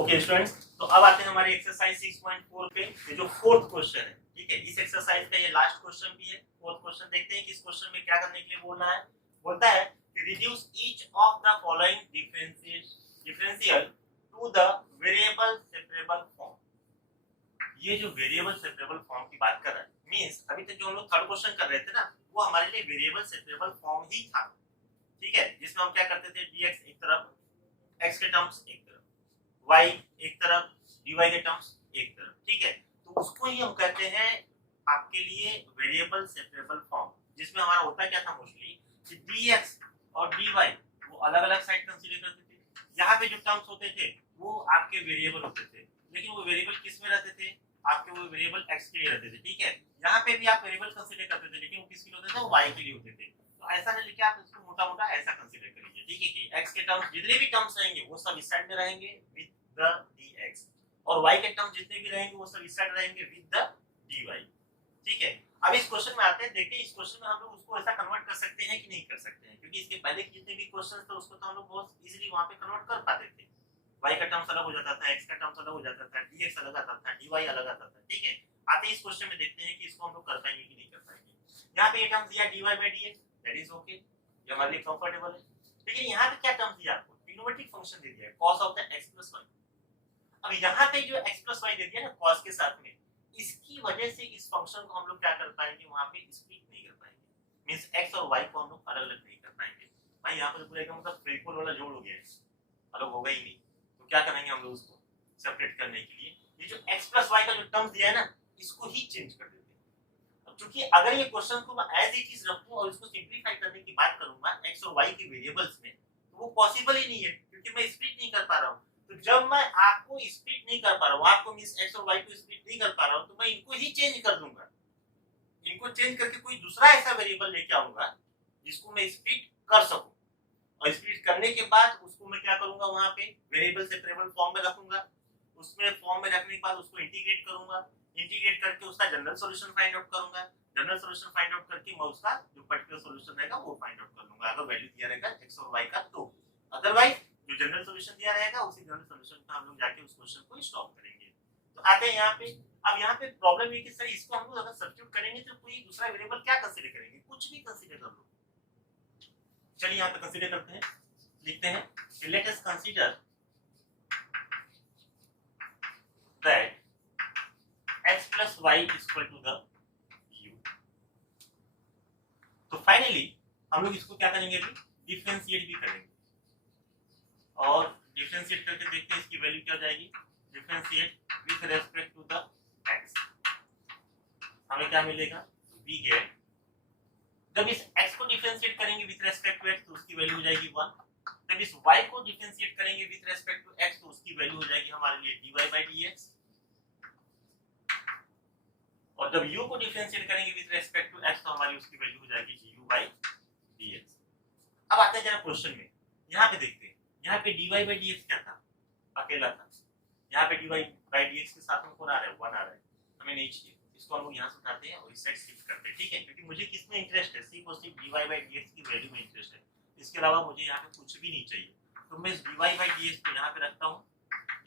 Okay students, तो अब आते हैं हमारे एक्सरसाइज 6.4 पे। ये जो फोर्थ क्वेश्चन है, ठीक है, इस एक्सरसाइज का ये लास्ट क्वेश्चन भी है। फोर्थ क्वेश्चन देखते हैं कि इस क्वेश्चन में क्या करने के लिए बोलना है। बोलता है कि reduce each of the following differential to the variable separable form. ये जो वेरिएबल सेपरेबल फॉर्म की बात कर रहा है, मींस अभी तक जो हम लोग थर्ड क्वेश्चन कर रहे थे ना, वो हमारे लिए वेरिएबल सेपरेबल फॉर्म ही था, ठीक है, जिसमें हम क्या करते थे, dx एक तरफ, x के टर्म्स एक तरफ, y एक तरफ, dy के टर्म्स एक तरफ, ठीक है। तो उसको ही हम कहते हैं आपके लिए वेरिएबल सेपरेबल फॉर्म, जिसमें हमारा होता क्या था मोस्टली कि dx और dy वो अलग-अलग साइड कंसीडर करते थे। यहाँ पे जो टर्म्स होते थे वो आपके वेरिएबल होते थे, लेकिन वो वेरिएबल किस में रहते थे, आपके वो वेरिएबल x के लिए रहते थे, ठीक है। यहाँ पे भी आप वेरिएबल कंसीडर करते थे, लेकिन वो किसके लिए होते थे, वो y के लिए होते थे। तो ऐसा नहीं लिखे, आप इसको मोटा-मोटा ऐसा कंसीडर करिए, ठीक है, कि x के टर्म्स जितने भी टर्म्स रहेंगे वो सब इस साइड में रहेंगे विद द dx, और y के टर्म्स जितने भी रहेंगे वो सब इस साइड रहेंगे विद द dy, ठीक है। अब इस क्वेश्चन में आते हैं, देखते हैं इस क्वेश्चन में हम लोग उसको ऐसा कन्वर्ट कर सकते हैं कि नहीं कर सकते हैं, क्योंकि इसके पहले जितने भी क्वेश्चंस थे उसको तो हम लोग बहुत इजीली वहां पे कन्वर्ट कर पाते थे। y का टर्म्स अलग हो जाता था, x का टर्म्स अलग हो जाता था, dx अलग आता था, dy अलग आता था, ठीक है। आते हैं इस क्वेश्चन में, देखते हैं कि इसको हम लोग कर पाएंगे कि नहीं कर पाएंगे। यहाँ पे ये टर्म दिया dy/dx, दैट इज ओके, ये हमारे लिए कंफर्टेबल है। लेकिन यहाँ पे क्या टर्म दिया आपको, ट्रिग्नोमेट्रिक फंक्शन दे दिया है cos of the x + y। अब यहाँ पे जो x + y दे दिया ना cos के साथ में, इसकी वजह से इस फंक्शन को हम लोग क्या कर पाएंगे, वहां पे स्प्लिट नहीं कर पाएंगे, मींस x और y को हम लोग अलग-अलग नहीं कर पाएंगे। भाई यहाँ पे पूरा एकदम मतलब ट्रिपल वाला जोड़ हो गया है, अलग होगा ही नहीं। तो क्या करेंगे हम लोग उसको सेपरेट करने के लिए, ये जो x + y का जो टर्म दिया है ना, इसको ही चेंज कर देते हैं। अब क्योंकि अगर ये क्वेश्चन को मैं एज इट इज रखूं और इसको सिंपलीफाई करने की बात करूंगा x और y के वेरिएबल्स में, तो वो पॉसिबल ही नहीं है, क्योंकि मैं स्प्लिट नहीं कर पा रहा हूं। तो जब मैं आपको स्प्लिट नहीं कर पा रहा हूं, आपको मींस x और y को स्प्लिट नहीं कर पा रहा हूं, तो मैं इनको ही चेंज कर दूंगा। इनको चेंज करके कोई दूसरा ऐसा वेरिएबल लेके आऊंगा जिसको मैं स्प्लिट कर सकूं, और स्प्लिट करने के बाद उसको मैं क्या करूंगा, वहां पे वेरिएबल सेपरेबल फॉर्म में रखूंगा। उसमें फॉर्म में रखने के बाद उसको इंटीग्रेट करूंगा, इंटीग्रेट करके उसका जनरल सॉल्यूशन फाइंड आउट करूंगा। जनरल सॉल्यूशन फाइंड आउट करके मैं उसका जो पर्टिकुलर सॉल्यूशन रहेगा वो फाइंड आउट कर लूंगा, अगर वैल्यू दिया रहेगा x और y का तो। अदरवाइज जो जनरल सॉल्यूशन दिया रहेगा उसी जनरल सॉल्यूशन का हम लोग जाके उस क्वेश्चन को स्टॉप करेंगे। तो आते हैं यहाँ पे। अब यहाँ पे प्रॉब्लम ये कि सर इसको हम लोग अगर सब्स्टिट्यूट करेंगे तो कोई दूसरा वेरिएबल क्या कंसीडर करेंगे, कुछ भी कंसीडर कर लो। चलिए यहाँ पे कंसीडर करते हैं, लिखते हैं late us consider that x plus y is equal to the u। तो फाइनली हम लोग इसको क्या करेंगे, अभी डिफरेंशिएट भी करेंगे, और डिफरेंशिएट करके देखते हैं इसकी वैल्यू क्या हो जाएगी। Differentiate with respect to the x, हमें क्या मिलेगा, we get, जब इस x को डिफरेंशिएट करेंगे विद रेस्पेक्ट टू x तो उसकी वैल्यू हो जाएगी 1। जब इस y को डिफरेंशिएट करेंगे विद रेस्पेक्ट टू x तो उसकी वैल्यू हो जाएगी हमारे लिए dy/dx, और जब u को डिफरेंशिएट करेंगे विद रेस्पेक्ट टू x तो हमारी उसकी वैल्यू हो जाएगी u/dx। अब आते हैं जरा क्वेश्चन में, यहाँ पे देखते हैं, यहाँ पे dy/dx क्या था, अकेला था। यहाँ पे dy/dx के साथ में कौन आ रहा है, 1 आ रहा है, हमें नहीं चाहिए, इसको हम लोग यहाँ से उठाते हैं और इस साइड शिफ्ट करते हैं, ठीक है, क्योंकि मुझे किसमें इंटरेस्ट है, सिर्फ और सिर्फ dy/dx की वैल्यू में इंटरेस्ट है, इसके अलावा मुझे यहाँ पे कुछ भी नहीं चाहिए। तो मैं इस dy/dx को यहाँ पे रखता हूँ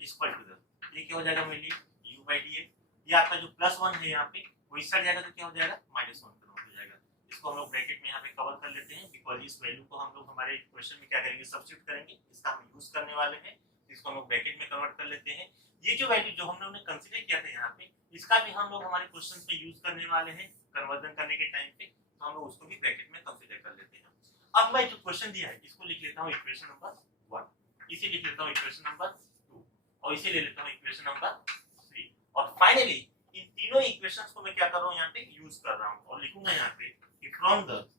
इक्वल टू द, ये क्या हो जाएगा मेरे लिए u/dx, ये आपका जो +1 है यहाँ पे वो इस साइड जाएगा तो क्या हो जाएगा, -1 कन्वर्ट हो जाएगा। इसको हम लोग ब्रैकेट में यहाँ पे कवर कर लेते हैं, बिकॉज इस वैल्यू को हम लोग हमारे क्वेश्चन में क्या करेंगे, सब्स्टिट्यूट करेंगे, इसका हम यूज करने वाले हैं, इसको हम लोग ब्रैकेट में कन्वर्ट कर लेते हैं। ये जो वैल्यू जो हम लोगों ने कंसीडर किया था यहाँ पे, इसका भी हम लोग हमारे क्वेश्चन पे यूज करने वाले हैं कन्वर्जन करने के टाइम पे, तो हम लोग उसको भी ब्रैकेट में कंसीडर कर लेते हैं। अब मैं जो क्वेश्चन दिया है इसको लिख लेता हूँ इक्वेशन नंबर 1, इसे लिख लेता हूँ इक्वेशन नंबर 2, और इसे ले लेता हूँ इक्वेशन नंबर 3, और फाइनली इन तीनों इक्वेशंस को मैं क्या कर रहा हूँ यहाँ पे यूज कर रहा हूँ, और लिखूंगा यहाँ पे कि फ्रॉम द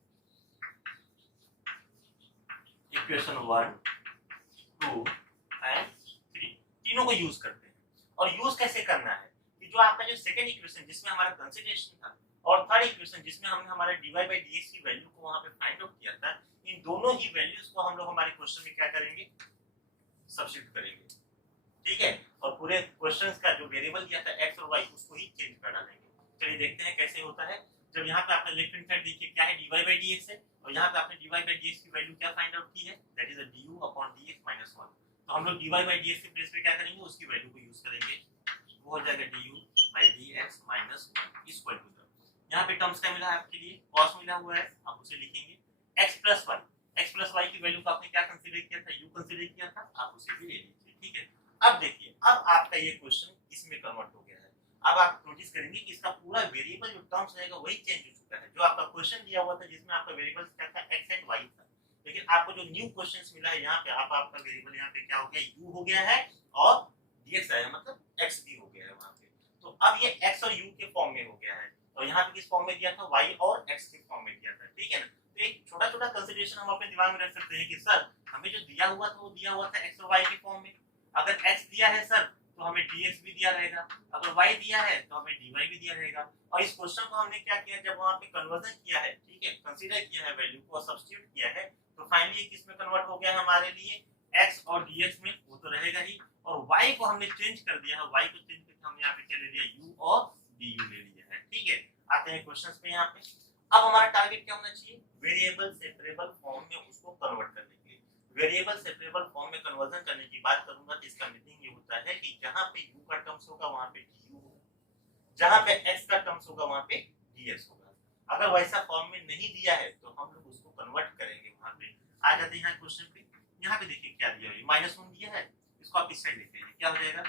इक्वेशन 1, 2 एंड 3, तीनों को यूज करते हैं। और यूज कैसे करना है कि जो आपका जो सेकंड इक्वेशन जिसमें हमारा कंसीडरेशन था, और थर्ड इक्वेशन जिसमें हमने हमारे dy/dx की वैल्यू को वहां पे फाइंड आउट किया था, इन दोनों ही वैल्यूज को हम लोग हमारे क्वेश्चन में क्या करेंगे, सब्स्टिट्यूट करेंगे, ठीक है, और पूरे क्वेश्चंस का जो वेरिएबल दिया था x और y उसको ही चेंज कर डालेंगे। चलिए देखते हैं कैसे होता है। जब यहाँ पे आपने लेफ्ट हैंड साइड देखिए क्या है, dy/dx है, और यहाँ पे आपने dy/dx की वैल्यू क्या फाइंड आउट की है, दैट इज du/dx -1। तो हम लोग dy बाई dx के प्लेस पे क्या करेंगे, उसकी वैल्यू को यूज करेंगे, वो हो जाएगा du by dx minus 1 equal to the, यहाँ पे टर्म्स क्या मिला है आपके लिए, cos मिला हुआ है, आप उसे लिखेंगे x प्लस y की वैल्यू को आपने क्या कंसीडर किया था, u कंसीडर किया था, आप उसे भी ले लीजिए, ठीक है। अब देखिए, अब आपका ये क्वेश्चन इसमें कन्वर्ट हो गया है। अब आप नोटिस करेंगे कि इसका पूरा वेरिएबल जो टर्म्स रहेगा वही चेंज हो चुका है। जो आपका क्वेश्चन दिया हुआ था जिसमें आपका वेरिएबल क्या था, x एंड y था, लेकिन आपको जो न्यू क्वेश्चंस मिला है यहाँ पे, आपका वेरिएबल यहाँ पे क्या हो गया, u हो गया है, और dx आया मतलब x भी हो गया है वहां पे। तो अब ये x और u के फॉर्म में हो गया है, और यहाँ पे किस फॉर्म में दिया था, y और x के फॉर्म में दिया था, ठीक है ना। तो एक छोटा छोटा कंसीडरेशन हम अपने दिमाग में रख सकते हैं कि सर हमें जो दिया हुआ था वो दिया हुआ था x और y के फॉर्म में। अगर x दिया है सर तो हमें dx भी दिया रहेगा, अगर y दिया है तो हमें dy भी दिया रहेगा। और इस क्वेश्चन को हमने क्या किया, जब वहां पे कन्वर्जन किया है, ठीक है, कंसीडर किया है वैल्यू को, सब्स्टिट्यूट किया है, तो फाइनली किस में कन्वर्ट हो गया हमारे लिए, x और dx में, वो तो रहेगा ही, और y को हमने चेंज कर दिया है, y को चेंज करके हमने यहाँ पे क्या ले लिया, u और du ले लिया है, ठीक है। आते हैं क्वेश्चंस पे यहाँ पे। अब हमारा टारगेट क्या होना चाहिए, वेरिएबल सेपरेबल फॉर्म में उसको कन्वर्ट करने के लिए। वेरिएबल सेपरेबल फॉर्म में कन्वर्जन करने की बात करूंगा तो इसका मीनिंग ये होता है कि जहां पे u का टर्म्स होगा वहां पे du होगा, जहां पे x का टर्म्स होगा वहां पे dx होगा। अगर वैसा फॉर्म में नहीं दिया है तो हम लोग उसको कन्वर्ट करेंगे वहां पे। आ जाते हैं क्वेश्चन पे। यहाँ पे देखिए क्या दिया है, -1 दिया है, इसको आप इस साइड लिखते हैं, क्या हो जाएगा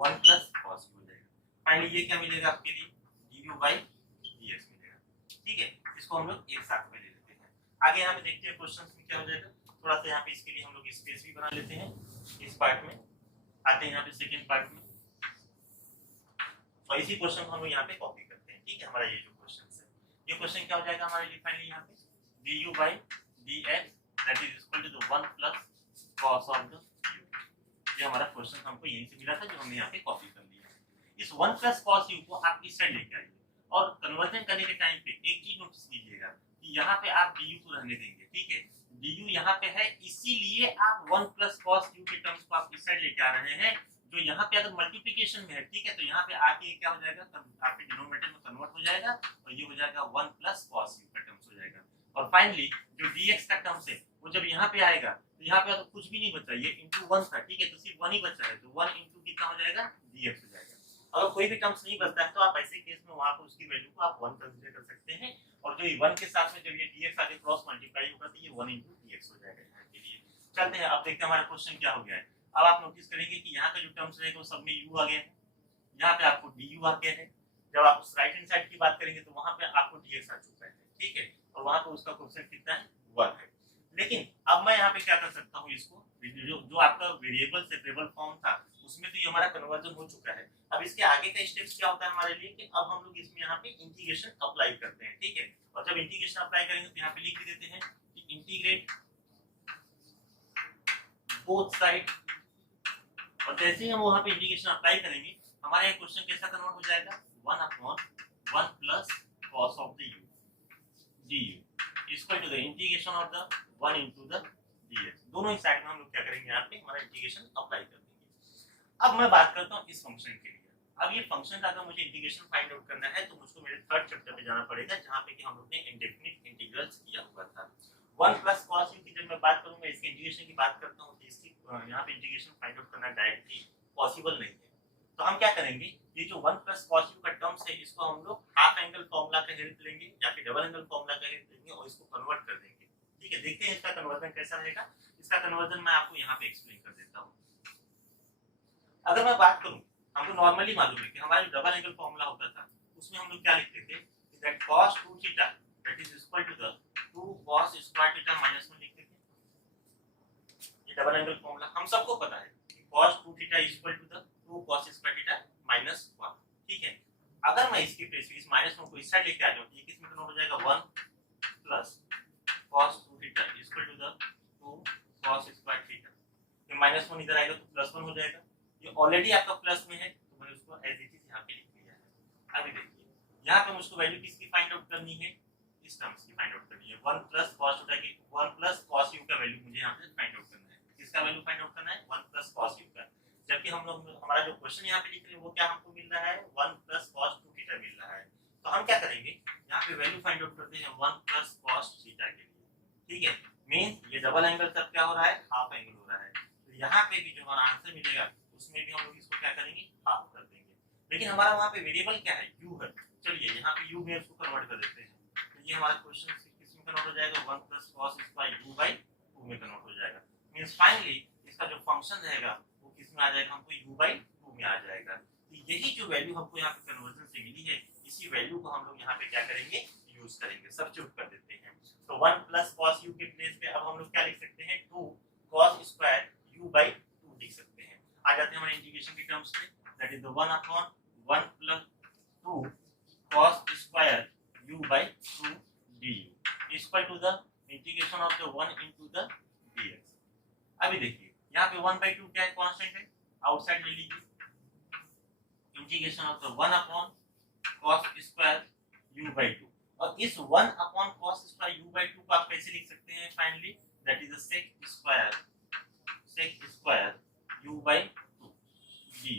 1 प्लस cos हो जाएगा। फाइनली ये क्या मिलेगा आपके लिए, du बाई dx मिलेगा, ठीक है। इसको हम लोग एक साथ में ले लेते हैं। आगे यहाँ पे देखते हैं क्वेश्चन में क्या हो जाएगा। थोड़ा सा यहाँ पे इसके लिए हम लोग स्पेस भी बना लेते हैं इस पार्ट में। आते हैं यहाँ पे सेकंड पार्ट में, और इसी क्वेश्चन को हम लोग यहाँ पे कॉपी करते हैं, ठीक है। हमारा ये जो क्वेश्चन है, ये क्वेश्चन क्या हो जाएगा हमारे लिए फाइनली यहाँ पे, du by dx that is equal to the 1 plus cos of the u। ये हमारा क्वेश्चन हमको यहीं से मिला था जो हमने यहाँ पे कॉपी कर लिया है। इस 1 प्लस cos u को आप इस साइड लेके आइए, और कन्वर्जन करने के टाइम पे एक चीज नोटिस कीजिएगा कि यहाँ पे आप du को रहने देंगे, ठीक है। du यहाँ पे है, इसीलिए आप 1 प्लस cos u के टर्म्स को आप इस साइड लेके आ रहे हैं। जो यहाँ पे अगर मल्टीप्लिकेशन में है, ठीक है, तो यहाँ पे आके क्या हो जाएगा, आपके डिनोमिनेटर में कन्वर्ट हो जाएगा, और ये हो जाएगा 1 प्लस cos u का टर्म्स हो जाएगा। और फाइनली जो dx का टर्म्स है वो जब यहाँ पे आएगा तो यहाँ पे तो कुछ भी नहीं बचा, ये इंटू 1 था, ठीक है, तो सिर्फ 1 ही बचा है, तो 1 इंटू कितना हो जाएगा, dx हो जाएगा। अगर कोई भी टर्म्स नहीं बचता है तो आप ऐसे केस में वहां पर उसकी वैल्यू को आप 1 कंसीडर कर सकते हैं, और जो 1 के साथ में जब ये dx आगे क्रॉस मल्टीप्लाई होगा तो ये 1 इंटू dx हो जाएगा यहाँ के लिए। चलते हैं, अब देखते हैं हमारा क्वेश्चन क्या हो गया है। अब आप नोटिस करेंगे कि यहाँ का जो टर्म्स रहेगा वो सब में u आ गया है, यहाँ पे आपको du आ गया है। जब आप उस राइट हैंड साइड की बात करेंगे तो वहां पे आपको dx आ चुका है, ठीक है, और वहां पे उसका कोएफिशिएंट कितना है, 1 है। लेकिन अब मैं यहाँ पे क्या कर सकता हूँ, इसको जो आपका वेरिएबल सेपरेबल फॉर्म था उसमें तो ये हमारा कन्वर्जन हो चुका है। अब इसके आगे का स्टेप्स क्या होता है हमारे लिए कि अब हम लोग इसमें यहाँ पे इंटीग्रेशन अप्लाई करते हैं, ठीक है। और जब इंटीग्रेशन अप्लाई करेंगे तो यहाँ पे लिख देते हैं कि इंटीग्रेट बोथ साइड, और जैसे ही हम वहाँ पे इंटीग्रेशन अप्लाई करेंगे हमारा ये क्वेश्चन कैसा कन्वर्ट हो जाएगा, 1/1 plus cos of the u du equal to the integration of the 1 into the dx। दोनों ही साइड में हम लोग क्या करेंगे, यहाँ पे हमारा इंटीग्रेशन अप्लाई कर देंगे। अब मैं बात करता हूँ इस फंक्शन के लिए। अब ये फंक्शन का अगर मुझे इंटीग्रेशन फाइंड आउट करना है तो मुझको मेरे थर्ड चैप्टर पे जाना पड़ेगा, जहाँ पे कि हम लोग ने इंडेफिनिट इंटीग्रल्स किया हुआ था। 1 प्लस cos u की जब मैं बात करूंगा, इसके इंटीग्रेशन की बात करता हूँ, तो इसकी यहाँ पे इंटीग्रेशन फाइंड आउट करना डायरेक्टली पॉसिबल नहीं है। तो हम क्या करेंगे, ये जो 1 प्लस cos u का टर्म्स है इसको हम लोग हाफ एंगल फॉर्मूला का हेल्प लेंगे या फिर डबल एंगल फॉर्मूला का हेल्प लेंगे और इसको कन्वर्ट कर देंगे, ठीक है। देखते हैं इसका कन्वर्जन कैसा रहेगा। इसका कन्वर्जन मैं आपको यहाँ पे एक्सप्लेन कर देता हूँ। अगर मैं बात करूँ, हमको नॉर्मली मालूम है कि हमारा जो डबल एंगल फॉर्मूला होता था उसमें हम लोग क्या लिखते थे, that cos 2 theta that is equal to the 2 cos square theta minus 1 लिखते थे। ये डबल एंगल फॉर्मूला हम सबको पता है कि cos 2 theta equal to the 2 cos square theta minus 1, ठीक है। अगर मैं इसके प्लेस पे इस माइनस 1 को इस साइड लेके आ जाऊं तो ये किस में कन्वर्ट हो जाएगा, 1 plus cos 2 theta equal to the 2 cos square theta. ये माइनस 1 इधर आएगा तो प्लस 1 हो जाएगा। ये ऑलरेडी आपका प्लस में है तो मैंने उसको एज इट इज यहाँ पे लिख दिया है। अभी देखिए यहाँ पे मुझको वैल्यू किसकी फाइंड आउट करनी है, इस टर्म्स की फाइंड आउट करनी है। 1 प्लस cos थीटा की 1 प्लस cos u का वैल्यू मुझे यहाँ पे फाइंड आउट करना है। किसका वैल्यू फाइंड आउट करना है, 1 प्लस cos u का। जबकि हम लोग हमारा जो क्वेश्चन यहाँ पे लिख रहे हैं वो क्या हमको मिल रहा है, 1 प्लस cos 2 थीटा मिल रहा है। तो हम क्या करेंगे, यहाँ पे वैल्यू फाइंड आउट करते हैं 1 प्लस cos थीटा के लिए, ठीक है। मीन्स ये डबल एंगल तब क्या हो रहा है, हाफ एंगल हो रहा है। तो यहाँ पे भी जो हमारा आंसर मिलेगा उसमें भी हम लोग इसको क्या करेंगे, हाफ कर देंगे। लेकिन हमारा वहाँ पे वेरिएबल क्या है, u है। चलिए यहाँ पे u में उसको कन्वर्ट कर देते हैं। तो ये हमारा क्वेश्चन किस में कन्वर्ट हो जाएगा, 1 + cos स्क्वायर u बाई 2 में कन्वर्ट हो जाएगा। मीन्स फाइनली इसका जो फंक्शन रहेगा वो किस में आ जाएगा, हमको u बाई 2 में आ जाएगा। तो यही जो वैल्यू हमको यहाँ पे कन्वर्जन से मिली है, इसी वैल्यू को हम लोग यहाँ पे क्या करेंगे, यूज करेंगे, सब्स्टिट्यूट कर देते हैं। तो 1 + cos u के प्लेस पे अब हम लोग क्या लिख सकते हैं, 2 cos स्क्वायर u बाई 2 लिख सकते हैं। आ जाते हैं हमारे इंटीग्रेशन के टर्म्स में, that is the 1/1 + 2 cos square u by 2 du equal to the integration of the 1 into the dx। अभी देखिए यहाँ पे 1/2 क्या है, कांस्टेंट है, आउटसाइड ले लीजिए। Integration of the 1/cos square u by 2, और इस 1/cos स्क्वायर u बाई 2 को आप कैसे लिख सकते हैं, finally that is the sec square u by 2 du,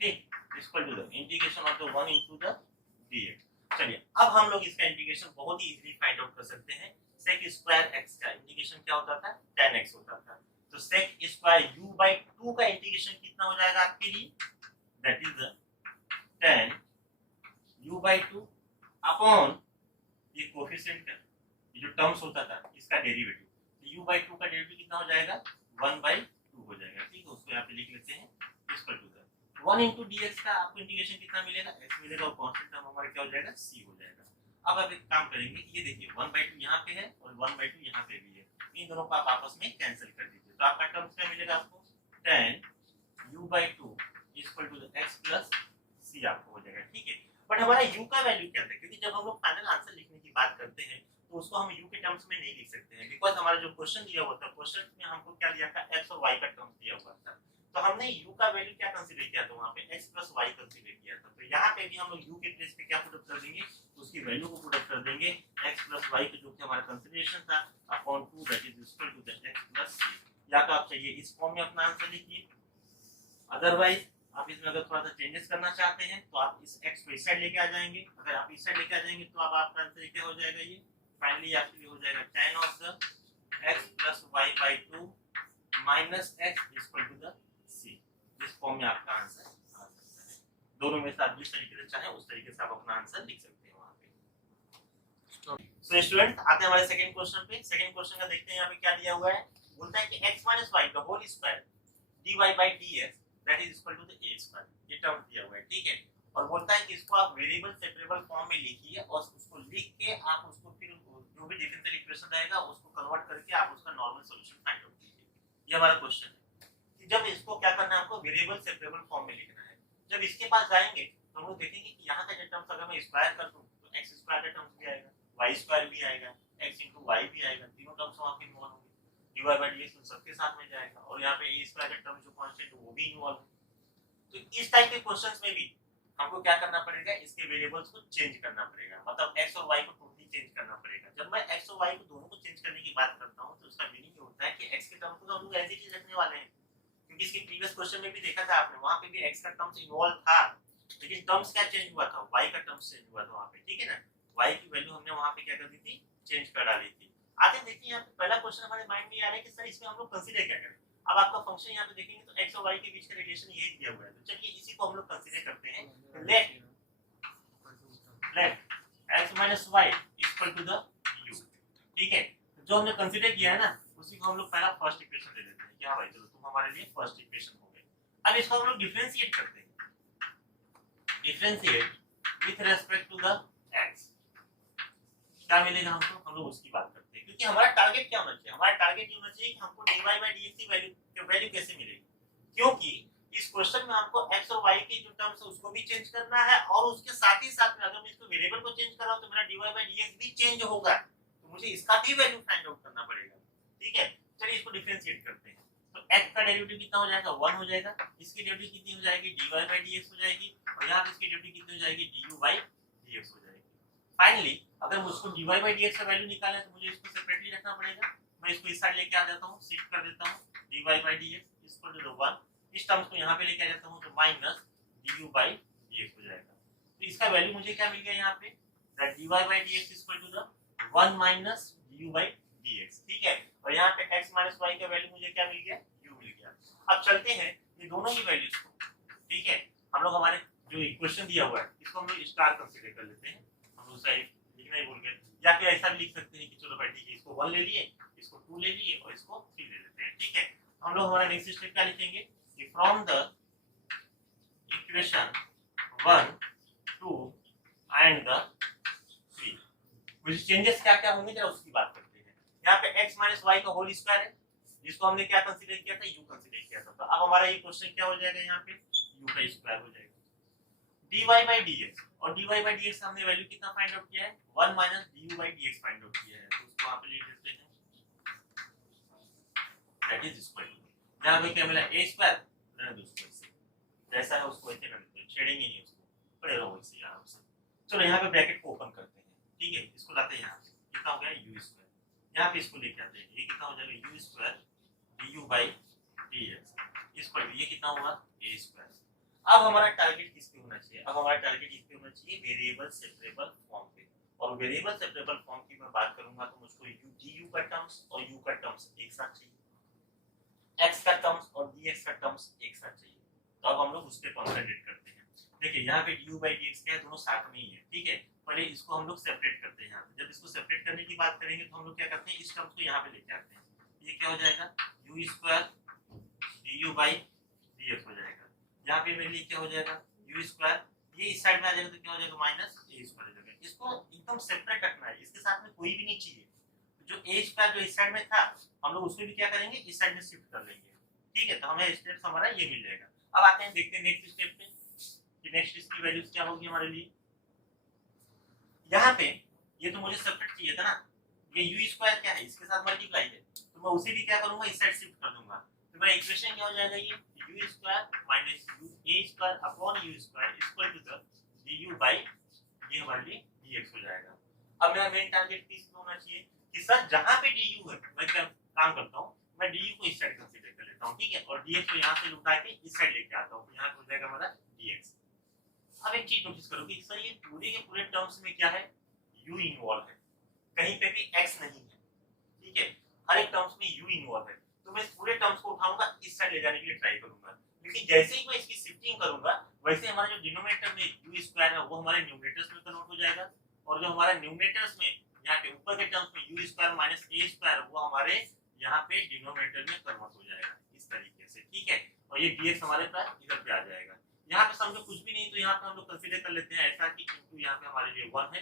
ठीक, equal to the integration of the 1 into the dx। चलिए अब हम लोग इसका इंटीग्रेशन बहुत ही इजीली फाइंड आउट कर सकते हैं। sec स्क्वायर x का इंटीग्रेशन क्या होता था, tan x होता था। तो sec स्क्वायर u बाई 2 का इंटीग्रेशन कितना हो जाएगा आपके लिए, that is the tan u by 2 upon ये कोफिशिएंट का ये जो टर्म्स होता था इसका डेरिवेटिव, तो u बाई 2 का डेरिवेटिव कितना हो जाएगा, 1/2 हो जाएगा। ठीक है, उसको यहाँ पे लिख लेते हैं, equal to the 1 into dx का आपको इंटीग्रेशन कितना मिलेगा, x मिलेगा, और कांस्टेंट टर्म हमारा क्या हो जाएगा, c हो जाएगा। अब आप एक काम करेंगे, ये देखिए 1/2 यहाँ पे है और 1/2 यहाँ पे भी है, इन दोनों को आप आपस में कैंसिल कर दीजिए। तो आपका टर्म्स क्या मिलेगा आपको, tan u by 2 equal to the x plus c आपको हो जाएगा। ठीक है, बट हमारा u का वैल्यू क्या था, क्योंकि जब हम लोग फाइनल आंसर लिखने की बात करते हैं तो उसको हम u के टर्म्स में नहीं लिख सकते हैं, बिकॉज हमारा जो क्वेश्चन दिया हुआ था, क्वेश्चन में हमको क्या दिया था, x और y का टर्म्स दिया हुआ था। तो हमने u का वैल्यू क्या कंसीडर किया था, वहां पे x + y कंसीडर किया था। तो यहाँ पे भी हम लोग u के प्लेस पे क्या पुट अप कर देंगे, उसकी वैल्यू को पुट अप कर देंगे, x + y का जो कि हमारा कंसीडरेशन था upon 2 that is equal to the x + c। या तो आप चाहिए इस फॉर्म में अपना आंसर लिखिए, अदरवाइज आप इसमें अगर थोड़ा सा चेंजेस करना चाहते हैं तो आप इस x को इस साइड लेके आ जाएंगे। अगर आप इस साइड लेके आ जाएंगे तो अब आपका आंसर क्या हो जाएगा, ये फाइनली आपके लिए हो जाएगा tan of the x + y by 2 minus x equal to the c। इस फॉर्म में आपका आंसर आ सकता है। दोनों में से आप जिस तरीके से चाहें उस तरीके से आप अपना आंसर लिख सकते हैं वहां पे। सो स्टूडेंट आते हैं हमारे सेकंड क्वेश्चन पे। सेकंड क्वेश्चन का देखते हैं यहाँ पे क्या दिया हुआ है। बोलता है कि x - y का whole square dy by dx that is equal to the a square, ये टर्म दिया हुआ है। ठीक है, और बोलता है कि इसको आप वेरिएबल सेपरेबल फॉर्म में लिखिए और उसको लिख के आप उसको फिर जो भी डिफरेंशियल इक्वेशन रहेगा उसको कन्वर्ट करके आप उसका नॉर्मल सॉल्यूशन फाइंड आउट कीजिए। ये हमारा क्वेश्चन है कि जब इसको क्या करना है, आपको वेरिएबल सेपरेबल फॉर्म में लिखना है। जब इसके पास जाएंगे तो हम लोग देखेंगे कि यहाँ का जो टर्म्स अगर मैं स्क्वायर कर दूं तो x स्क्वायर का टर्म्स भी आएगा, y स्क्वायर भी आएगा, x into y भी आएगा, तीनों टर्म्स वहां पे इन्वॉल्व होंगे। dy by dx तो सबके साथ में जाएगा, और यहाँ पे a स्क्वायर का टर्म जो कांस्टेंट है वो भी इन्वॉल्व है। तो इस टाइप के क्वेश्चंस में भी हमको क्या करना पड़ेगा, इसके वेरिएबल्स को चेंज करना पड़ेगा, मतलब x और y को टोटली चेंज करना पड़ेगा। जब मैं x और y को दोनों को चेंज करने की बात करता हूं तो उसका मीनिंग ये होता है कि x के टर्म को तो हम लोग ऐसे ही रखने वाले हैं, क्योंकि इसके प्रीवियस क्वेश्चन में भी देखा था आपने, वहां पे भी x का टर्म्स इन्वॉल्व था, लेकिन टर्म्स क्या चेंज हुआ था, y का टर्म्स चेंज हुआ था वहां पे। ठीक है ना, y की वैल्यू हमने वहां पे क्या कर दी थी, चेंज कर डाली थी। आगे देखिए यहाँ पे पहला क्वेश्चन हमारे माइंड में आ रहा है कि सर इसमें हम लोग कंसीडर क्या करें। अब आपका फंक्शन यहाँ पे देखेंगे तो x और y के बीच का रिलेशन यही दिया हुआ है, तो चलिए इसी को हम लोग कंसीडर करते हैं। Let x - y equal to the u। ठीक है, जो हमने कंसीडर किया है ना उसी को हम लोग पहला फर्स्ट इक्वेशन ले लेते हैं। क्या भाई, चलो तुम हमारे लिए फर्स्ट इक्वेशन हो गए। अब इसको हम लोग डिफरेंशिएट करते हैं, differentiate with respect to the x। क्या मिलेगा हमको, हम लोग उसकी बात करते हैं, क्योंकि हमारा टारगेट क्या होना चाहिए, हमारा टारगेट ये होना चाहिए कि हमको dy by dx की वैल्यू कैसे मिलेगी, क्योंकि इस क्वेश्चन में हमको x और y के जो टर्म्स है उसको भी चेंज करना है, और उसके साथ ही साथ में अगर मैं इसको वेरिएबल को चेंज कर रहा हूं तो मेरा dy by dx भी चेंज होगा, तो मुझे इसका भी वैल्यू फाइंड आउट करना पड़ेगा। ठीक है, चलिए इसको डिफरेंशिएट करते हैं। तो x का डेरिवेटिव कितना हो जाएगा, 1 हो जाएगा, इसकी डेरिवेटिव कितनी हो जाएगी, dy by dx हो जाएगी, और यहां पे इसकी डेरिवेटिव कितनी हो जाएगी, du by dx हो जाएगी। फाइनली अगर मुझको dy by dx का वैल्यू निकालना है तो मुझे इसको सेपरेटली रखना पड़ेगा। मैं इसको इस साइड लेके आ जाता हूं, शिफ्ट कर देता हूं, dy by dx equal to 1, इस टर्म्स को यहां पे लेके आ जाता हूं तो माइनस du by dx हो जाएगा। तो इसका वैल्यू मुझे क्या मिल गया यहाँ पे, that dy by dx equal to 1 minus du by dx, ठीक है। और यहाँ पे x माइनस वाई का वैल्यू मुझे क्या मिल गया, u मिल गया। अब चलते हैं ये दोनों ही वैल्यूज को, ठीक है, हम लोग हमारे जो इक्वेशन दिया हुआ है इसको हम लोग स्टार कंसीडर कर लेते हैं, हम लोग सही लिखना ही भूल गए, या फिर ऐसा भी लिख सकते हैं कि चलो भाई ठीक है, इसको 1 ले लिए, इसको 2 ले लिए और इसको 3 ले लेते हैं, ठीक है। हम लोग हमारा नेक्स्ट स्टेप क्या लिखेंगे कि from the equation 1 2 and the 3 कुछ चेंजेस क्या क्या होंगे जरा उसकी बात करते हैं। यहाँ पे x माइनस वाई का होल स्क्वायर है जिसको हमने क्या कंसीडर किया था, u कंसीडर किया था। तो अब हमारा ये क्वेश्चन क्या हो जाएगा, यहाँ पे u का स्क्वायर हो जाएगा dy by dx, और dy by dx हमने वैल्यू कितना फाइंड आउट किया है, 1 minus du by dx find out किया है। तो उसको वहां पे लिख देते हैं, दैट इज स्क्वायर टू, यहां पे क्या मिला a स्क्वायर रहने दो उसको ऐसे, जैसा है उसको ऐसे कर देते हैं, छेड़ेंगे नहीं उसको, पड़े रहो ऐसे आराम से। चलो यहाँ पे ब्रैकेट को ओपन करते हैं, ठीक है, इसको लाते हैं यहाँ पे, कितना हो गया u स्क्वायर, यहाँ पे इसको लेके आते हैं, ये कितना हो जाएगा u square du by dx, इस पर ये कितना होगा a स्क्वायर। अब हमारा टारगेट किस पे होना चाहिए, अब हमारा टारगेट इस पे होना चाहिए वेरिएबल सेपरेबल फॉर्म पे, और वेरिएबल सेपरेबल फॉर्म की मैं बात करूंगा तो मुझको du का टर्म्स और u का टर्म्स एक साथ चाहिए, x का टर्म्स और dx का टर्म्स एक साथ चाहिए। तो अब हम लोग उस पे कंसंट्रेट करते हैं। देखिए यहाँ पे du by dx क्या है, दोनों साथ में ही है, ठीक है। पहले इसको हम लोग सेपरेट करते हैं, यहाँ पे जब इसको सेपरेट करने की बात करेंगे तो हम लोग क्या करते हैं, इस टर्म्स को यहाँ पे लेके आते हैं, ये क्या हो जाएगा u square du by dx हो जाएगा। यहाँ पे मेरे लिए क्या हो जाएगा u स्क्वायर, ये इस साइड में आ जाएगा तो क्या हो जाएगा माइनस a स्क्वायर हो जाएगा। इसको एकदम सेपरेट रखना है, इसके साथ में कोई भी नहीं चाहिए। जो a स्क्वायर जो इस साइड में था हम लोग उसको भी क्या करेंगे, इस साइड में शिफ्ट कर लेंगे, ठीक है। तो हमें स्टेप्स हमारा ये मिल जाएगा। अब आते हैं देखते हैं नेक्स्ट स्टेप पे कि नेक्स्ट इसकी वैल्यूज क्या होगी हमारे लिए। यहाँ पे ये तो मुझे सेपरेट चाहिए था ना, ये u स्क्वायर क्या है, इसके साथ मल्टीप्लाई है, तो मैं उसे भी क्या करूंगा, इस साइड शिफ्ट कर दूंगा। तो मेरा इक्वेशन क्या हो जाएगा, ये u square minus a square upon u square equal to the du by ये हमारे लिए dx हो जाएगा। अब मेरा मेन टारगेट किस पे होना चाहिए कि सर जहां पे du है मैं क्या काम करता हूं, मैं du को इस साइड कंसीडर कर लेता हूं, ठीक है, और dx को यहां से उठा के इस साइड लेके आता हूं, तो यहां हो जाएगा हमारा dx। अब एक चीज नोटिस करो कि सर ये पूरे के पूरे टर्म्स में क्या है, u इन्वॉल्व है, कहीं पे भी x नहीं है, ठीक है, हर एक टर्म्स में u इन्वॉल्व है। तो मैं इस पूरे टर्म्स को उठाऊंगा, इस साइड ले जाने के लिए ट्राई करूंगा, लेकिन जैसे ही मैं इसकी शिफ्टिंग करूंगा वैसे हमारा जो डिनोमिनेटर में u स्क्वायर है वो हमारे न्यूमरेटर्स में कन्वर्ट हो जाएगा, और जो हमारा न्यूमरेटर्स में यहाँ पे ऊपर के टर्म्स में u square minus a square वो हमारे यहाँ पे डिनोमिनेटर में कन्वर्ट हो जाएगा इस तरीके से, ठीक है। और ये dx हमारे पास इधर पे आ जाएगा। यहाँ पे समझो कुछ भी नहीं तो यहाँ पे हम लोग कंसीडर कर लेते हैं ऐसा कि इनटू यहाँ पे हमारे लिए 1 है,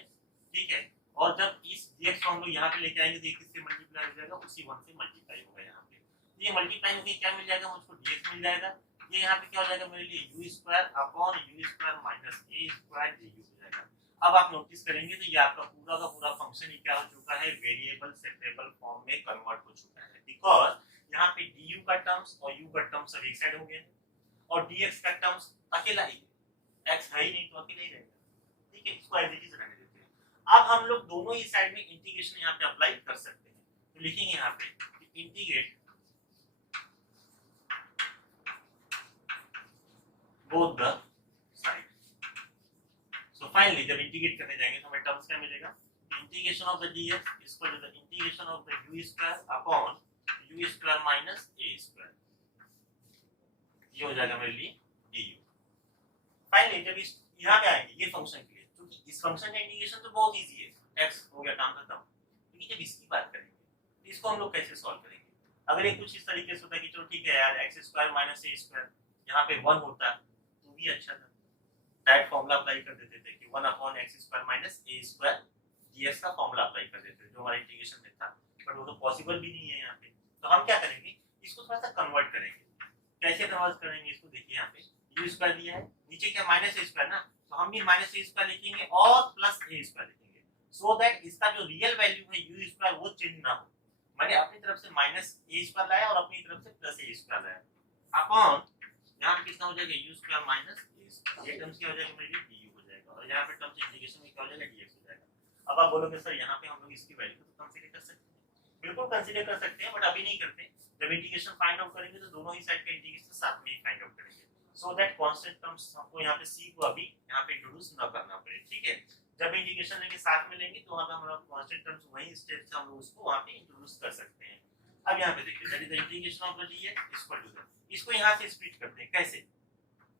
ठीक है। और जब इस dx को हम लोग यहाँ पे लेके आएंगे तो ये किससे मल्टीप्लाई हो जाएगा, उसी 1 से मल्टीप्लाई होगा यहाँ पे। ये मल्टीप्लाई होके क्या मिल जाएगा, मुझको dx मिल जाएगा। ये यहाँ पे क्या हो जाएगा मेरे लिए u square upon u square minus a square du हो जाएगा। अब आप नोटिस करेंगे तो ये आपका पूरा का पूरा फंक्शन ही क्या हो चुका है, वेरिएबल सेपरेबल फॉर्म में कन्वर्ट हो चुका है, बिकॉज यहाँ पे du का टर्म्स और u का टर्म्स सब एक साइड हो गए और dx का टर्म्स अकेला ही है, x है ही नहीं तो अकेला ही रहेगा, ठीक है। इसको एज इट इज रहने देते हैं। अब हम लोग दोनों ही साइड में इंटीग्रेशन यहाँ पे अप्लाई कर सकते हैं, तो लिखेंगे यहाँ पे integrate both the side. So finally जब इंटीग्रेट करने जाएंगे तो हमें टर्म्स क्या मिलेगा, integration of the dx equal to the integration of the u square upon u square minus a square, ये हो जाएगा मेरे लिए du। फाइनली जब इस यहाँ पे आएंगे ये फंक्शन के लिए, क्योंकि इस फंक्शन का इंटीग्रेशन तो बहुत इजी है, x हो गया काम खत्म, लेकिन जब इसकी बात करेंगे तो इसको हम लोग कैसे सॉल्व करेंगे। अगर ये कुछ इस तरीके से होता है कि चलो ठीक है यार x square minus a square यहाँ पे 1 होता तो भी अच्छा था, डायरेक्ट फॉर्मूला अप्लाई कर देते थे कि 1 upon x square minus a square dx का फॉर्मूला अप्लाई कर देते थे जो हमारे इंटीग्रेशन में था, बट वो तो पॉसिबल भी नहीं है यहाँ पे। तो हम क्या करेंगे, इसको थोड़ा सा कन्वर्ट करेंगे। कैसे कन्वर्ट करेंगे इसको, देखिए यहाँ पे u स्क्वायर दिया है, नीचे क्या माइनस a स्क्वायर ना, तो हम भी माइनस a स्क्वायर लिखेंगे और प्लस a स्क्वायर लिखेंगे, सो दैट इसका जो रियल वैल्यू है u स्क्वायर वो चेंज ना हो। मैंने अपनी तरफ से माइनस a स्क्वायर लाया और अपनी तरफ से प्लस a स्क्वायर लाया अपॉन यहाँ पे कितना हो जाएगा u square minus a square, ये टर्म्स क्या हो जाएगा मेरे लिए du हो जाएगा, और यहाँ पे टर्म्स इंटीग्रेशन में क्या हो जाएगा dx हो जाएगा। अब आप बोलोगे सर यहाँ पे हम लोग इसकी वैल्यू को कंसीडर कर सकते हैं, बिल्कुल कंसीडर कर सकते हैं, बट अभी नहीं करते। जब इंटीग्रेशन फाइंड आउट करेंगे तो दोनों ही साइड का इंटीग्रेशन साथ में ही फाइंड आउट करेंगे, सो दैट कांस्टेंट टर्म्स हमको यहाँ पे c को अभी यहाँ पे इंट्रोड्यूस ना करना पड़े, ठीक है। जब इंटीग्रेशन लेके साथ में लेंगे तो वहां पे हम लोग कांस्टेंट टर्म्स वही स्टेप से हम लोग उसको वहां पे इंट्रोड्यूस कर सकते हैं। अब यहाँ पे देखिए that is the integration of the dx equal to the, इसको यहाँ से स्प्लिट करते हैं कैसे,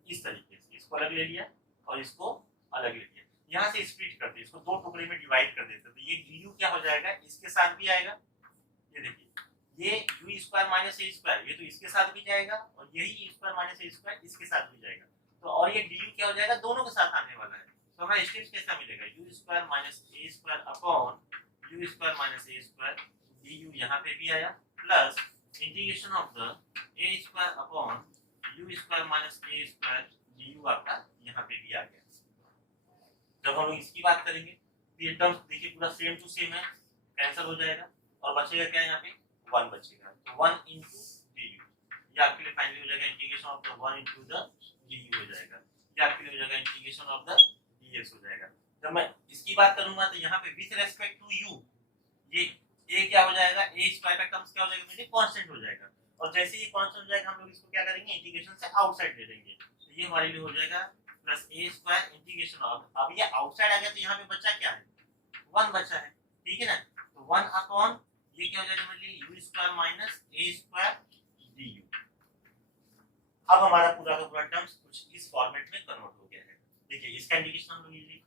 इस तरीके से इसको अलग ले लिया और इसको अलग ले लिया, यहाँ से स्प्लिट करते हैं, इसको दो टुकड़े में डिवाइड कर देते हैं, तो ये du क्या हो जाएगा, इसके साथ भी आएगा, ये देखिए ये u square minus a square, ये तो इसके साथ भी जाएगा और यही u square minus a square इसके साथ भी जाएगा, तो और ये du क्या हो जाएगा, दोनों के साथ आने वाला है, तो हमारा स्टेप्स कैसा मिलेगा, u square minus a square upon u square minus a square du यहाँ पे भी आया plus integration of the a square upon u square minus a square du आपका यहाँ पे भी आ गया। जब हम लोग इसकी बात करेंगे तो ये टर्म्स देखिए पूरा सेम टू सेम है, कैंसिल हो जाएगा और बचेगा क्या, यहाँ पे 1 बचेगा, तो 1 into du ये आपके लिए फाइनली हो जाएगा integration of the 1 into the du हो जाएगा, ये आपके लिए हो जाएगा इंटीग्रेशन ऑफ द dx हो जाएगा। जब मैं इसकी बात करूंगा तो यहाँ पे विथ रेस्पेक्ट टू u ये a क्या हो जाएगा, a स्क्वायर का टर्म्स क्या हो जाएगा, मुझे कांस्टेंट हो जाएगा, और जैसे ही कांस्टेंट हो जाएगा हम लोग इसको क्या करेंगे, इंटीग्रेशन से आउटसाइड ले लेंगे, तो ये हमारे लिए हो जाएगा plus a square integration of, अब ये आउटसाइड आ गया तो यहाँ पे बचा क्या है, 1 बचा है, ठीक है ना, तो 1 अपॉन ये क्या हो जाएगा हमारे लिए u square minus a square du। अब हमारा पूरा का पूरा टर्म्स कुछ इस फॉर्मेट में कन्वर्ट हो गया है। देखिए इसका इंटीग्रेशन हम लोग इजीली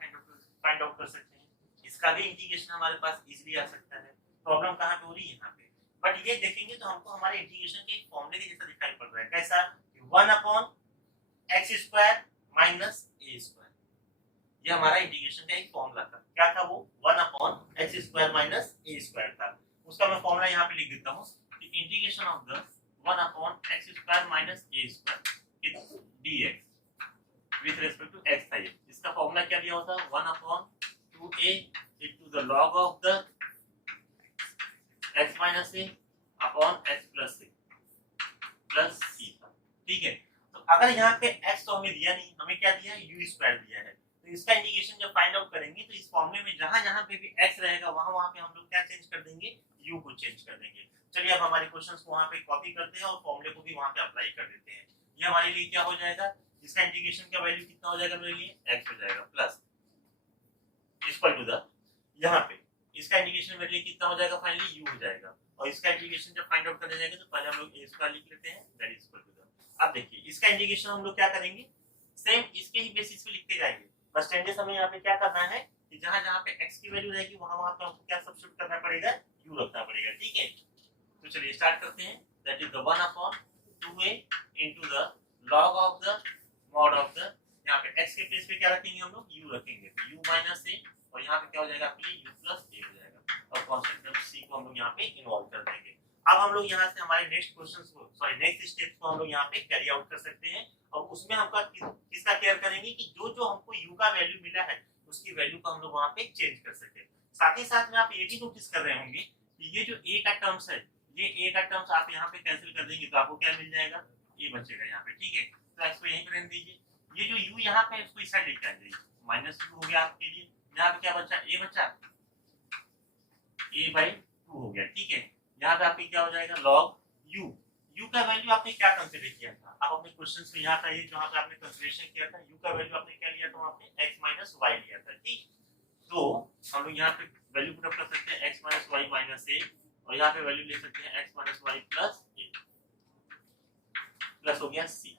फाइंड आउट कर सकते हैं, इसका भी इंटीग्रेशन हमारे पास इजीली आ सकता है, प्रॉब्लम कहाँ पे हो रही है, यहाँ पे, बट ये देखेंगे तो हमको हमारे इंटीग्रेशन के एक फॉर्मूले के जैसा दिखाई पड़ रहा है, कैसा, 1 upon x square minus a square, ये हमारा इंटीग्रेशन का एक फॉर्मूला था, क्या था वो, 1 upon x square minus a square था, उसका मैं फॉर्मूला यहाँ पे लिख देता हूँ, integration of the 1 upon x square minus a square dx with respect to x था, ये इसका फॉर्मूला क्या दिया होता, 1 upon 2a into the log of the x minus a upon x plus a plus c था, ठीक है, तो अगर यहाँ पे x तो हमें दिया नहीं, हमें क्या दिया है, u स्क्वायर दिया है, तो इसका इंटीग्रेशन जब फाइंड आउट करेंगे तो इस फॉर्मूले में जहां पे भी x रहेगा वहां पे हम लोग क्या चेंज कर देंगे, u को चेंज कर देंगे। चलिए अब हमारे क्वेश्चंस को वहां पे कॉपी करते हैं और फॉर्मूले को भी वहां पे अप्लाई कर देते हैं। ये हमारे लिए क्या हो जाएगा, इसका इंटीग्रेशन का वैल्यू कितना हो जाएगा मेरे लिए, x हो जाएगा प्लस इक्वल टू द, यहाँ पे इसका इंटीग्रेशन मेरे लिए कितना हो जाएगा, फाइनली u हो जाएगा, और इसका इंटीग्रेशन जब फाइंड आउट करने जाएंगे तो पहले हम लोग a स्क्वायर लिख लेते हैं, that is equal to the, अब देखिए इसका इंटीग्रेशन हम लोग क्या करेंगे, सेम इसके ही बेसिस पे लिखते जाएंगे, बस चेंजेस हमें यहाँ पे क्या करना है कि जहां पे x की वैल्यू रहेगी वहां पे हमको क्या सब्स्टिट्यूट करना पड़ेगा, u रखना पड़ेगा, ठीक है। तो चलिए स्टार्ट करते हैं, that is the 1 upon 2a into the log of the mod of the, यहाँ पे x के प्लेस पे क्या रखेंगे हम लोग, u रखेंगे, तो u माइनस a और यहाँ पे क्या हो जाएगा आपके लिए u प्लस a हो जाएगा, और कांस्टेंट टर्म c को हम लोग यहाँ पे इन्वॉल्व कर देंगे। अब हम लोग यहाँ से हमारे नेक्स्ट क्वेश्चंस को, सॉरी नेक्स्ट स्टेप्स को हम लोग यहाँ पे कैरी आउट कर सकते हैं, और उसमें हमका किसका केयर करेंगे कि जो जो हमको u का वैल्यू मिला है उसकी वैल्यू को हम लोग वहाँ पे चेंज कर सके। साथ ही साथ में आप ये भी नोटिस कर रहे होंगे कि ये जो a का टर्म्स है, ये a का टर्म्स आप यहाँ पे कैंसिल कर देंगे तो आपको क्या मिल जाएगा, a बचेगा यहाँ पे, ठीक है, तो इसको यहीं पे रहने दीजिए, ये जो u यहाँ पे इसको इस साइड लेके आ जाइए, माइनस 2 हो गया आपके लिए, यहाँ पे क्या बचा, a बचा, a/2 हो गया, ठीक है, यहाँ पे आपके क्या हो जाएगा log u का वैल्यू आपने क्या कंसीडर किया था, आप अपने क्वेश्चंस में यहाँ था, ये जहाँ पे आपने कंसीडरेशन किया था u का वैल्यू आपने क्या लिया था, आपने x माइनस y लिया था, ठीक, तो हम लोग यहाँ पे वैल्यू पुट अप कर सकते हैं x minus y minus a, और यहाँ पे वैल्यू ले सकते हैं x minus y plus a, plus हो गया c।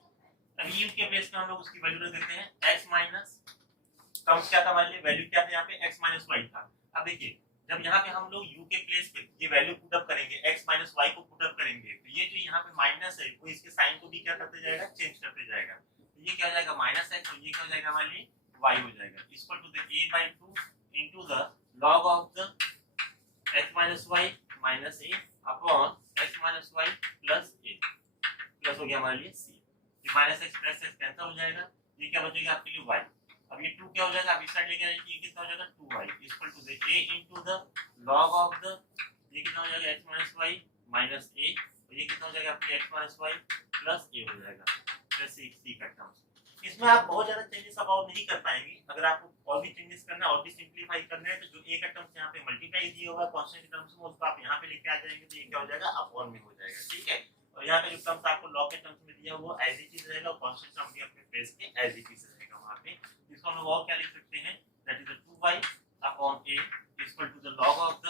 अभी u के प्लेस पे हम लोग उसकी वैल्यू रख देते हैं x माइनस, टर्म्स क्या था हमारे लिए, वैल्यू क्या था यहाँ पे x माइनस y था। अब देखिए जब यहाँ पे हम लोग u के प्लेस पे ये वैल्यू पुट अप करेंगे, x माइनस y को पुट अप करेंगे, तो ये जो यहाँ पे माइनस है वो इसके साइन को भी क्या करते जाएगा, चेंज करते जाएगा, तो ये क्या हो जाएगा माइनस है, तो ये क्या हो जाएगा हमारे लिए y हो जाएगा, equal to the a/2 into the log of the x minus y minus a upon x minus y plus a, plus हो गया हमारे लिए c, ये minus x plus x cancel हो जाएगा, ये क्या बचेगा आपके लिए y, अब ये 2 क्या हो जाएगा, अब इस साइड लेके आइए, ये कितना हो जाएगा 2y equal to the a into the log of the, ये कितना हो जाएगा x minus y minus a, और ये कितना हो जाएगा आपके x minus y plus a हो जाएगा, प्लस c का टर्म्स। इसमें आप बहुत ज्यादा चेंजेस अब और नहीं कर पाएंगे, अगर आपको और भी चेंजेस करना है और भी सिंपलीफाई करना है तो जो a का टर्म्स यहाँ पे मल्टीप्लाई दिया होगा कांस्टेंट टर्म्स में उसको आप यहाँ पे लेके आ जाएंगे, तो ये क्या हो जाएगा अपॉन में हो जाएगा, ठीक है, और यहाँ पे जो टर्म्स आपको लॉग के टर्म्स में दिया वो एज इट इज रहेगा, कांस्टेंट टर्म भी अपने प्लेस पे एज इट इज रहेगा वहाँ पे, इसको हम लोग और क्या लिख सकते हैं, that is 2 y upon a equal to the log of the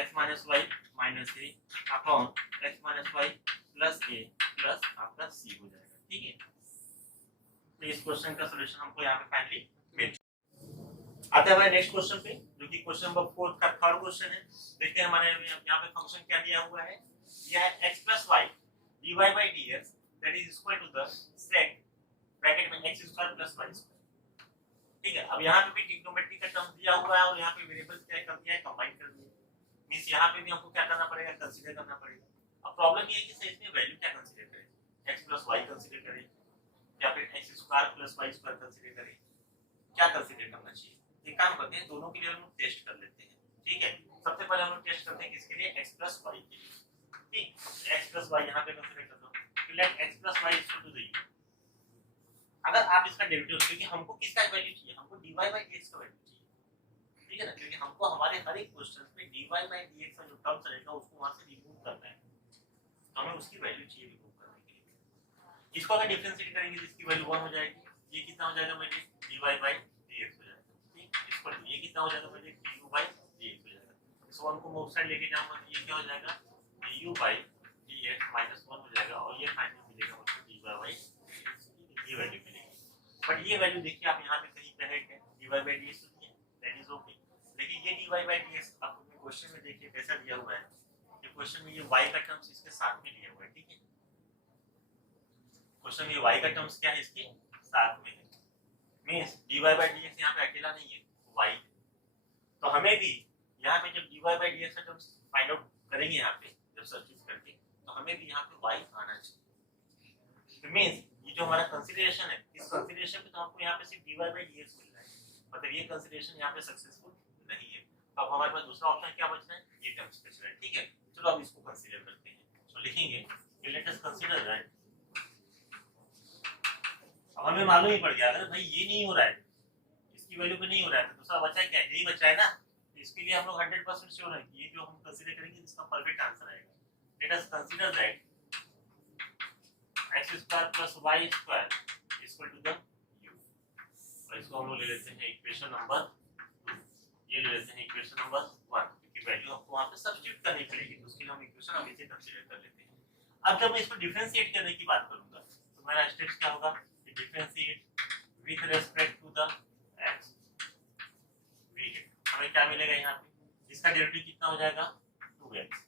x minus y minus a upon x minus y plus a plus आपका c हो जाएगा। ठीक है, तो इस क्वेश्चन का सॉल्यूशन हमको यहाँ पे फाइनली मिल चुका। आते हैं हमारे नेक्स्ट क्वेश्चन पे, जो कि क्वेश्चन नंबर 4 का थर्ड क्वेश्चन है। देखते हैं हमारे यहाँ पे फंक्शन क्या दिया हुआ है। यह है x plus y dy by dx that is equal to the sec bracket में x square plus y square. ठीक है, अब यहाँ पे भी ट्रिग्नोमेट्री का टर्म दिया हुआ है और यहाँ पे वेरिएबल्स क्या कर दिया है, कंबाइन कर दिया। मींस यहाँ पे भी हमको क्या करना पड़ेगा, कंसीडर करना पड़ेगा। अब प्रॉब्लम ये है कि सर इसमें वैल्यू क्या कंसीडर करें, x प्लस y कंसीडर करें या फिर x square plus y square consider करें, क्या कंसीडर करना चाहिए। एक काम करते हैं, दोनों के लिए हम लोग टेस्ट कर लेते हैं। ठीक है, सबसे पहले हम लोग टेस्ट करते हैं किसके लिए, x प्लस y के लिए। ठीक, x प्लस y यहाँ पे कंसीडर कर दो, let x plus y equal to the u। अगर आप इसका डेरिवेटिव, क्योंकि हमको किसका वैल्यू चाहिए, हमको dy by dx का वैल्यू चाहिए। ठीक है ना, क्योंकि हमको हमारे हर एक क्वेश्चन में dy by dx का जो टर्म रहेगा उसको वहां से रिमूव करना है, तो हमें उसकी वैल्यू चाहिए रिमूव करने के लिए। इसको अगर डिफरेंशिएट करेंगे तो इसकी वैल्यू 1 हो जाएगी। ये कितना हो जाएगा मेरे dy by dx हो जाएगा। ठीक, इसको ये कितना हो जाएगा मेरे du by dx हो जाएगा। इस 1 को मैं उस साइड लेके जाऊंगा तो ये क्या हो जाएगा, du by dx माइनस 1 हो जाएगा और ये फाइनली मिलेगा मुझको dy by ये वैल्यू मिलेगी। बट ये वैल्यू देखिए आप यहाँ पे कहीं पे है क्या, dy by dx तो है, दैट इज ओके। लेकिन ये dy by dx आपको क्वेश्चन में देखिए कैसा दिया हुआ है। ये क्वेश्चन में ये y का टर्म्स इसके साथ में दिया हुआ है। ठीक है, क्वेश्चन में ये y का टर्म्स क्या है, इसके साथ में है। मींस dy by dx यहाँ पे अकेला नहीं है, y। तो हमें भी यहाँ पे जब dy by dx का टर्म्स फाइंड आउट करेंगे यहाँ पे जब सब्स्टिट्यूट करके, तो हमें भी यहाँ पे y आना चाहिए। तो मींस ये जो हमारा कंसीडरेशन है, इस कंसीडरेशन पे तो हमको यहाँ पे सिर्फ dy by dx मिल रहा है, मतलब ये कंसीडरेशन यहाँ पे सक्सेसफुल नहीं है। तो अब हमारे पास दूसरा ऑप्शन क्या बच रहा है, ये टर्म्स बच रहा है। ठीक है, चलो अब इसको कंसीडर करते हैं। तो लिखेंगे लेट अस कंसीडर दैट, अब हमें मालूम ही पड़ गया अगर भाई ये नहीं हो रहा है, इसकी वैल्यू पे नहीं हो रहा है, तो दूसरा बचा क्या है, यही बचा है ना। तो इसके लिए हम लोग 100% श्योर है कि ये जो हम कंसीडर करेंगे इसका परफेक्ट आंसर आएगा। Let us consider that x square plus y square equal to the u, और इसको हम लोग ले लेते हैं इक्वेशन नंबर 2, ये ले लेते हैं इक्वेशन नंबर 1, क्योंकि वैल्यू हमको वहां पे सब्स्टिट्यूट करनी पड़ेगी, तो उसके लिए हम इक्वेशन अभी से कंसीडर कर लेते हैं। अब जब मैं इसको डिफरेंशिएट करने की बात करूंगा तो मेरा स्टेप्स क्या होगा, differentiate with respect to the x। हमें क्या मिलेगा यहाँ पे, इसका डेरिवेटिव कितना हो जाएगा 2x,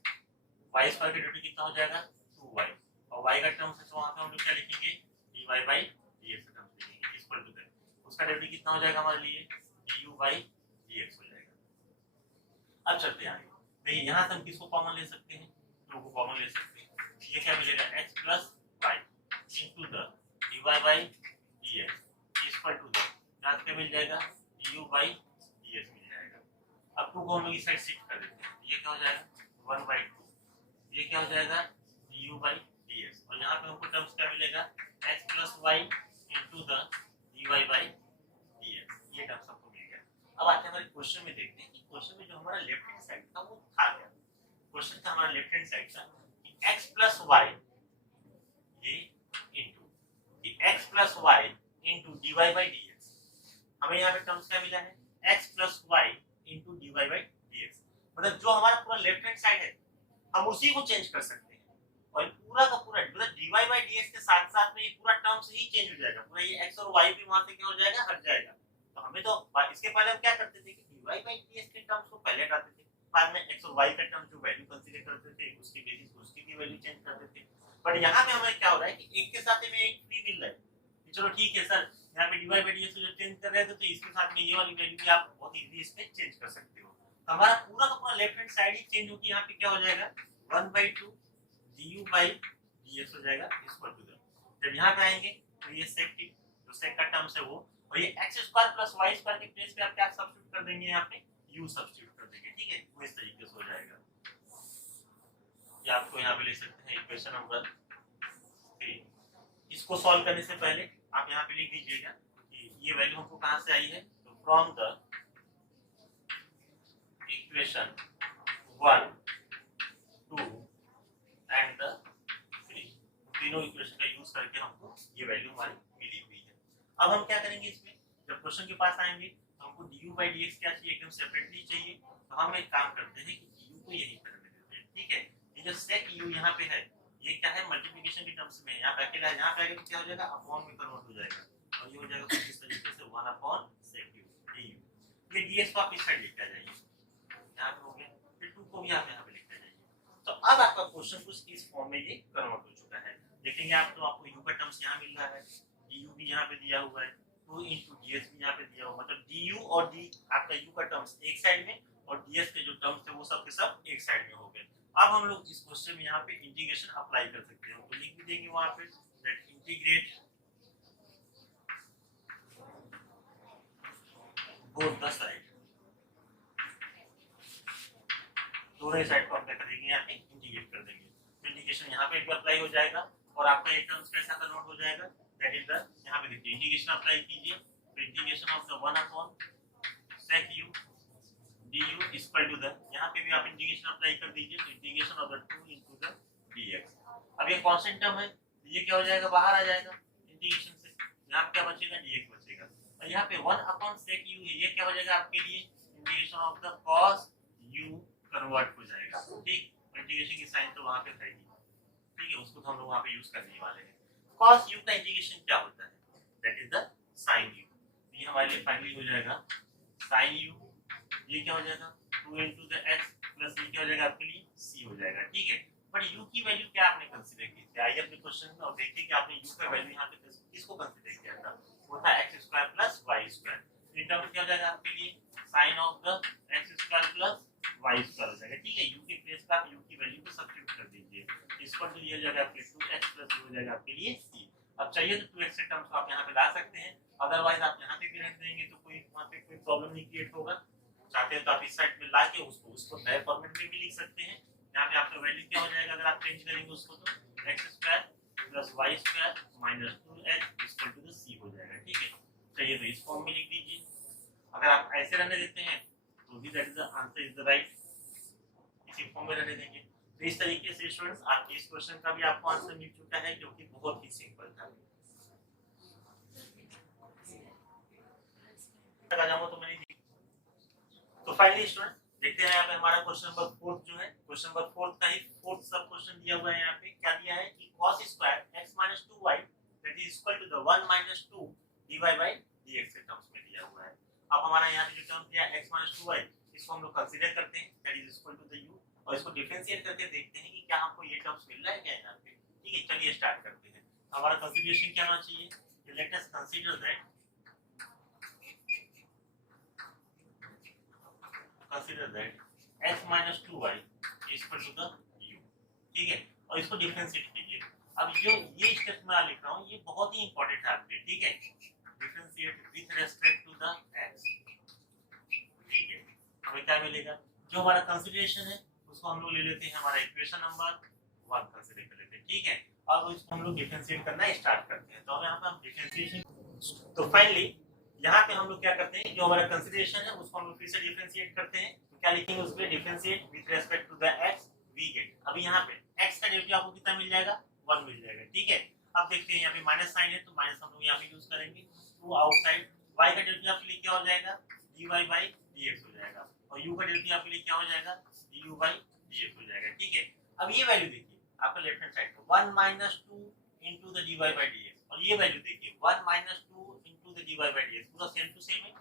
y स्क्वायर का डेरिवेटिव कितना हो जाएगा 2y, और y का टर्म्स है तो वहां पे हम लोग क्या लिखेंगे dy by dx का टर्म्स लिखेंगे इक्वल टू दैट, उसका डेरिवेटिव कितना हो जाएगा हमारे लिए du by dx हो जाएगा। अब चलते हैं आगे, देखिए यहाँ से हम किसको कॉमन ले सकते हैं, 2 को कॉमन ले सकते हैं। ये क्या मिलेगा x plus y into the dy by dx equal to the यहाँ से मिल जाएगा du by dx मिल जाएगा। अब 2 को हम लोग इस साइड शिफ्ट कर देते हैं, ये क्या हो जाएगा 1/2, ये क्या हो जाएगा du by dx, और यहाँ पे हमको टर्म्स क्या मिलेगा x plus y into the dy by dx, ये टर्म्स हमको मिल गया। अब आते हैं हमारे क्वेश्चन में, देखते हैं कि क्वेश्चन में जो हमारा लेफ्ट हैंड साइड था वो था क्या। क्वेश्चन था हमारा लेफ्ट हैंड साइड था कि x प्लस y ये इनटू कि x plus y into dy by dx, हमें यहाँ पे टर्म्स क्या मिला है x plus y into dy by dx, मतलब जो हमारा पूरा लेफ्ट हैंड साइड है हम उसी को चेंज कर सकते हैं, और पूरा का पूरा मतलब dy by dx के साथ साथ में ये पूरा टर्म्स ही चेंज हो जाएगा, पूरा ये x और y भी वहां से क्या हो जाएगा, हट जाएगा। तो हमें तो इसके पहले हम क्या करते थे कि dy by dx के टर्म्स को पहले हटाते थे, बाद में x और y का टर्म जो वैल्यू कंसीडर करते थे उसके बेसिस पे उसकी भी वैल्यू चेंज करते थे। बट यहाँ पे हमें क्या हो रहा है कि एक के साथ में एक फ्री मिल रहा है, चलो ठीक है सर यहाँ पे dy by dx जो चेंज कर रहे थे तो इसके साथ में ये वाली वैल्यू भी आप बहुत इजीली इसमें चेंज कर सकते हो। हमारा पूरा का पूरा लेफ्ट हैंड साइड ही चेंज होकर यहाँ पे क्या हो जाएगा 1/2 du by dx हो जाएगा इक्वल टू द, जब यहाँ पे आएंगे तो ये sec जो sec का टर्म्स है वो, और ये x square plus y square के प्लेस पे आप क्या सब्स्टिट्यूट कर देंगे, यहाँ पे u सब्स्टिट्यूट कर देंगे। ठीक है, वो इस तरीके से हो जाएगा। ये आपको यहाँ पे ले सकते हैं इक्वेशन नंबर 3। इसको सॉल्व करने से पहले आप यहाँ पे लिख दीजिएगा कि ये वैल्यू हमको कहाँ से आई है, तो from the equation 1, 2 and the 3, तीनों इक्वेशन का यूज करके हमको ये वैल्यू हमारी मिली हुई है। अब हम क्या करेंगे, इसमें जब क्वेश्चन के पास आएंगे तो तो हमको du by dx क्या चाहिए, एकदम सेपरेटली चाहिए। तो हम एक काम करते हैं कि du को यही करने देते हैं, ठीक है। ये जो sec u यहाँ पे है, ये क्या है, मल्टीप्लिकेशन की टर्म्स में यहाँ पे अकेला है, यहाँ पे आगे तो क्या हो जाएगा, अपॉन में कन्वर्ट हो जाएगा, और ये हो जाएगा कुछ इस तरीके से 1 अपॉन sec u du। ये ds को आप इस साइड लेके आ जाइए, यहाँ पे हो गया, फिर 2 को भी आप यहाँ पे लेके आ जाइए। तो अब आपका क्वेश्चन कुछ इस फॉर्म में ये कन्वर्ट हो चुका है। देखेंगे आप, तो आपको u का टर्म्स यहाँ मिल रहा है, du भी यहाँ पे दिया हुआ है, 2 into ds भी यहाँ पे दिया हुआ, मतलब du और d आपका u का टर्म्स एक साइड में और ds के जो टर्म्स थे वो सब के सब एक साइड में हो गए। अब हम लोग इस क्वेश्चन में यहाँ पे इंटीग्रेशन अप्लाई कर सकते हैं, तो लिख भी देंगे वहाँ पे that integrate both the side, दोनों साइड को अप्लाई कर देंगे, यहाँ पे इंटीग्रेट कर देंगे। तो इंटीग्रेशन यहाँ पे एक बार अप्लाई हो जाएगा और आपका ये टर्म्स कैसा कन्वर्ट हो जाएगा, दैट इज द, यहाँ पे देखिए इंटीग्रेशन अप्लाई कीजिए, तो integration of the 1 upon sec u du is equal to the, यहाँ पे भी आप इंटीग्रेशन अप्लाई कर दीजिए, तो integration of the 2 into the dx। अब ये कांस्टेंट टर्म है, तो ये क्या हो जाएगा, बाहर आ जाएगा इंटीग्रेशन से, यहाँ पे क्या बचेगा, dx बचेगा, और यहाँ पे 1 अपॉन sec u है, ये क्या हो जाएगा आपके लिए integration of the cos u convert हो जाएगा, ठीक। इंटीग्रेशन की साइन तो वहां पे है, ठीक है, उसको तो हम लोग वहां पे यूज करने वाले हैं। cos u का इंटीग्रेशन क्या होता है, that is the sin u। ये हमारे लिए फाइनली हो जाएगा sin u, ये क्या हो जाएगा 2 into the x प्लस ये क्या हो जाएगा आपके लिए c हो जाएगा, ठीक है। बट u की वैल्यू क्या आपने कंसीडर की थी, आइए अपने क्वेश्चन में और देखिए कि आपने u का वैल्यू यहाँ पे किसको कंसीडर किया था, वो था x square plus y square. ये टर्म क्या हो जाएगा आपके लिए sin of the x square plus y square हो जाएगा, ठीक है। u के प्लेस पे आप u की वैल्यू को सब्स्टिट्यूट कर दीजिए, इसको तो ये हो जाएगा आपके 2x प्लस हो जाएगा आपके लिए c। अब चाहिए तो 2x के टर्म्स को आप यहाँ पे ला सकते हैं, अदरवाइज आप यहाँ पे भी रख देंगे तो कोई वहाँ पे कोई प्रॉब्लम नहीं क्रिएट होगा। चाहते हैं तो आप इस साइड पे ला के उसको नए फॉर्मेट में भी लिख सकते हैं। यहाँ पे आपका वैल्यू क्या हो जाएगा अगर आप चेंज करेंगे उसको, तो x square plus y square minus 2x equal to the c हो जाएगा, ठीक है। चाहिए तो इस फॉर्म में लिख दीजिए, अगर आप ऐसे रहने देते हैं तो भी that is the answer is the right, इसी फॉर्म में रहने देंगे। तो इस तरीके से स्टूडेंट्स आपके इस क्वेश्चन का भी आपको आंसर मिल चुका है, जो कि बहुत ही सिंपल था। तो फाइनली स्टूडेंट देखते हैं यहाँ पे हमारा क्वेश्चन नंबर 4 जो है, क्वेश्चन नंबर 4 का ही फोर्थ सब क्वेश्चन दिया हुआ है। यहाँ पे क्या दिया है कि cos square x - 2y that is equal to the 1 - 2 dy by dx के टर्म्स में दिया हुआ है। अब हमारा यहाँ पे जो टर्म दिया x - 2y इसको हम लोग कंसीडर करते हैं that is equal to the u, और इसको डिफरेंशिएट करके देखते हैं कि क्या हमको ये टर्म्स मिल रहा है क्या यहाँ पे, ठीक है। चलिए स्टार्ट करते हैं। हमारा कंसीडरेशन क्या होना चाहिए, late us consider that x - 2y is equal to the u, ठीक है, और इसको डिफरेंशिएट कीजिए। अब जो ये स्टेप मैं लिख रहा हूँ ये बहुत ही इंपॉर्टेंट है आपके, ठीक है। Differentiate with respect to the x, ठीक है। हमें क्या मिलेगा, जो हमारा कंसीडरेशन है उसको हम लोग ले लेते हैं हमारा इक्वेशन नंबर 1 कंसीडर कर लेते हैं, ठीक है। अब इसको हम लोग डिफरेंशिएट करना स्टार्ट करते हैं। तो यहाँ पे हम डिफरेंशिएशन, तो फाइनली यहाँ पे हम लोग क्या करते हैं, जो हमारा कंसीडरेशन है उसको हम लोग फिर से डिफरेंशिएट करते हैं। तो क्या लिखेंगे उस पे, differentiate with respect to the x we get. अभी यहाँ पे x का डेरिवेटिव आपको कितना मिल जाएगा, 1 मिल जाएगा, ठीक है। अब देखते हैं यहाँ पे माइनस साइन है तो माइनस हम लोग यहाँ पे यूज करेंगे, 2 आउटसाइड। y का डेरिवेटिव आपके लिए क्या हो जाएगा, dy by dx हो जाएगा, और u का डेरिवेटिव आपके लिए क्या हो जाएगा, du by dx हो जाएगा, ठीक है। अब ये वैल्यू देखिए आपका लेफ्ट हैंड साइड पे 1 - 2 into the dy by dx, और ये वैल्यू देखिए 1 - 2 into the dy by dx, पूरा सेम टू सेम है।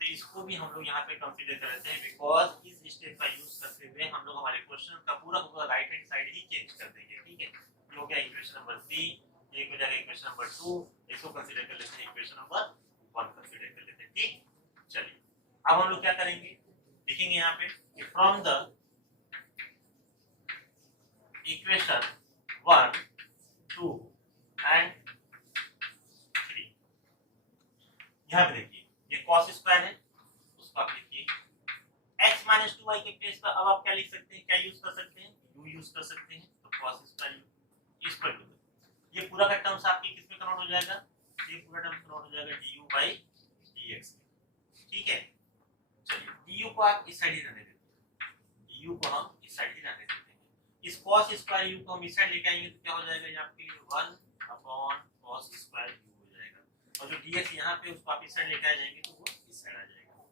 तो इसको भी हम लोग यहाँ पे कंसीडर कर लेते हैं, बिकॉज इस स्टेप का यूज करते हुए हम लोग हमारे क्वेश्चन का पूरा राइट हैंड साइड ही चेंज कर देंगे, ठीक है। ये हो गया इक्वेशन नंबर 3, ये हो जाएगा इक्वेशन नंबर 2, इसको कंसीडर कर लेते हैं इक्वेशन नंबर 1 कंसीडर कर लेते हैं, ठीक। चलिए अब हम लोग क्या करेंगे, लिखेंगे यहाँ पे कि फ्रॉम द इक्वेशन 1, 2 एंड 3, यहाँ पे देखिए ये cos स्क्वायर है, उसको आप लिखिए x - 2y के प्लेस पर। अब आप क्या लिख सकते हैं, क्या यूज कर सकते हैं, u यूज कर सकते हैं। तो cos square u equal to, ये पूरा का टर्म्स आपके किस में कन्वर्ट हो जाएगा, ये पूरा टर्म कन्वर्ट हो जाएगा du by dx, ठीक है। चलिए du को आप इस साइड ही रहने देते हैं, du को हम इस साइड ही रहने देते हैं। इस cos स्क्वायर u को हम इस साइड लेके आएंगे तो क्या हो जाएगा, ये आपके लिए 1 अपॉन cos स्क्वायर u हो जाएगा, और जो dx यहाँ पे उसको आप इस साइड लेके आ जाएंगे तो वो इस इस साइड आ जाएगा।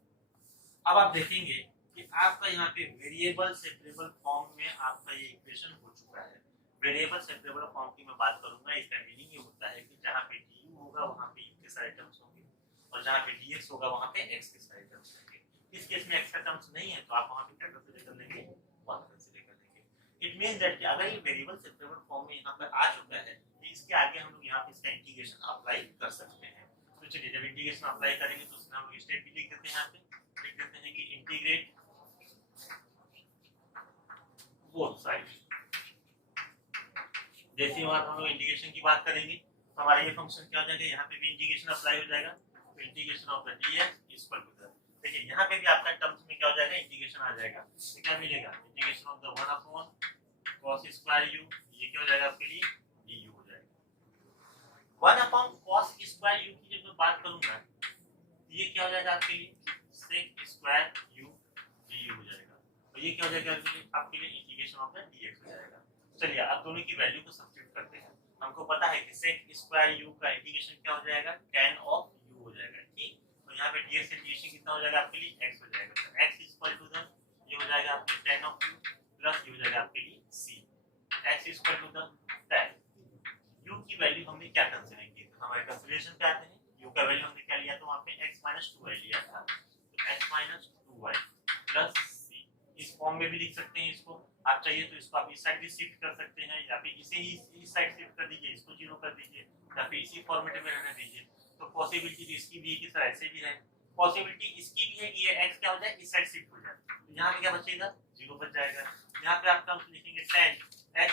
अब आप देखेंगे कि आपका यहाँ पे वेरिएबल सेपरेबल फॉर्म में आपका ये इक्वेशन हो चुका है। वेरिएबल सेपरेबल फॉर्म की मैं बात करूंगा, इसका मीनिंग ये होता है कि जहाँ पे du होगा वहाँ पे u के सारे टर्म्स होंगे और जहाँ पे dx होगा वहाँ पे x के सारे टर्म्स होंगे। इस केस में x का टर्म्स नहीं है तो आप वहाँ पे क्या कंसीडर कर लेंगे, 1 कंसीडर कर लेंगे। इट मींस दैट कि अगर ये वेरिएबल सेपरेबल फॉर्म में यहाँ पर आ चुका है तो इसके आगे हम लोग यहाँ पे इसका इंटीग्रेशन अप्लाई कर सकते हैं। तो चलिए जब इंटीग्रेशन अप्लाई करेंगे तो उसमें हम स्टेप भी लिख देते हैं, यहाँ पे लिख देते हैं कि इंटीग्रेट बोथ साइड। जैसे वहां हम लोग इंटीग्रेशन की बात करेंगे तो हमारा ये फंक्शन क्या हो जाएगा, यहाँ पे भी इंटीग्रेशन अप्लाई हो जाएगा। तो integration of the dx equal to the, देखिए यहाँ पे भी आपका टर्म्स में क्या हो जाएगा, इंटीग्रेशन आ जाएगा। तो क्या मिलेगा, integration of the 1 upon cos square u, ये क्या हो जाएगा आपके लिए du हो जाएगा। 1 अपॉन cos स्क्वायर u की जब मैं बात करूंगा ये क्या हो जाएगा आपके लिए sec स्क्वायर u du हो जाएगा। तो ये क्या हो जाएगा आपके लिए इंटीग्रेशन ऑफ द dx हो जाएगा। चलिए अब दोनों की वैल्यू को सब्स्टिट्यूट करते हैं। हमको पता है कि sec स्क्वायर u का इंटीग्रेशन क्या हो जाएगा, tan ऑफ u हो जाएगा, ठीक। तो यहाँ पे dx इंटीग्रेशन कितना हो जाएगा आपके लिए, x हो जाएगा। तो x इक्वल टू द ये हो जाएगा आपके tan ऑफ u प्लस ये हो जाएगा आपके लिए c। x equal to the tan u की वैल्यू हमने क्या कंसीडर की, तो हमारे कंसीडरेशन पे आते हैं। u का वैल्यू हमने क्या लिया, तो वहाँ पे x 2y लिया था। तो x 2y प्लस c, इस फॉर्म में भी लिख सकते हैं इसको। आप चाहिए तो इसको आप इस साइड भी शिफ्ट कर सकते हैं या फिर इसे ही इस साइड शिफ्ट कर दीजिए, इसको 0 कर दीजिए या फिर इसी फॉर्मेट में रहने दीजिए। तो पॉसिबिलिटी तो इसकी भी है कि सर ऐसे भी है, पॉसिबिलिटी इसकी भी है कि ये x क्या हो जाए, इस साइड शिफ्ट हो जाए। तो यहाँ पे क्या बचेगा, 0 बच जाएगा। यहाँ पे आप टर्म्स लिखेंगे tan x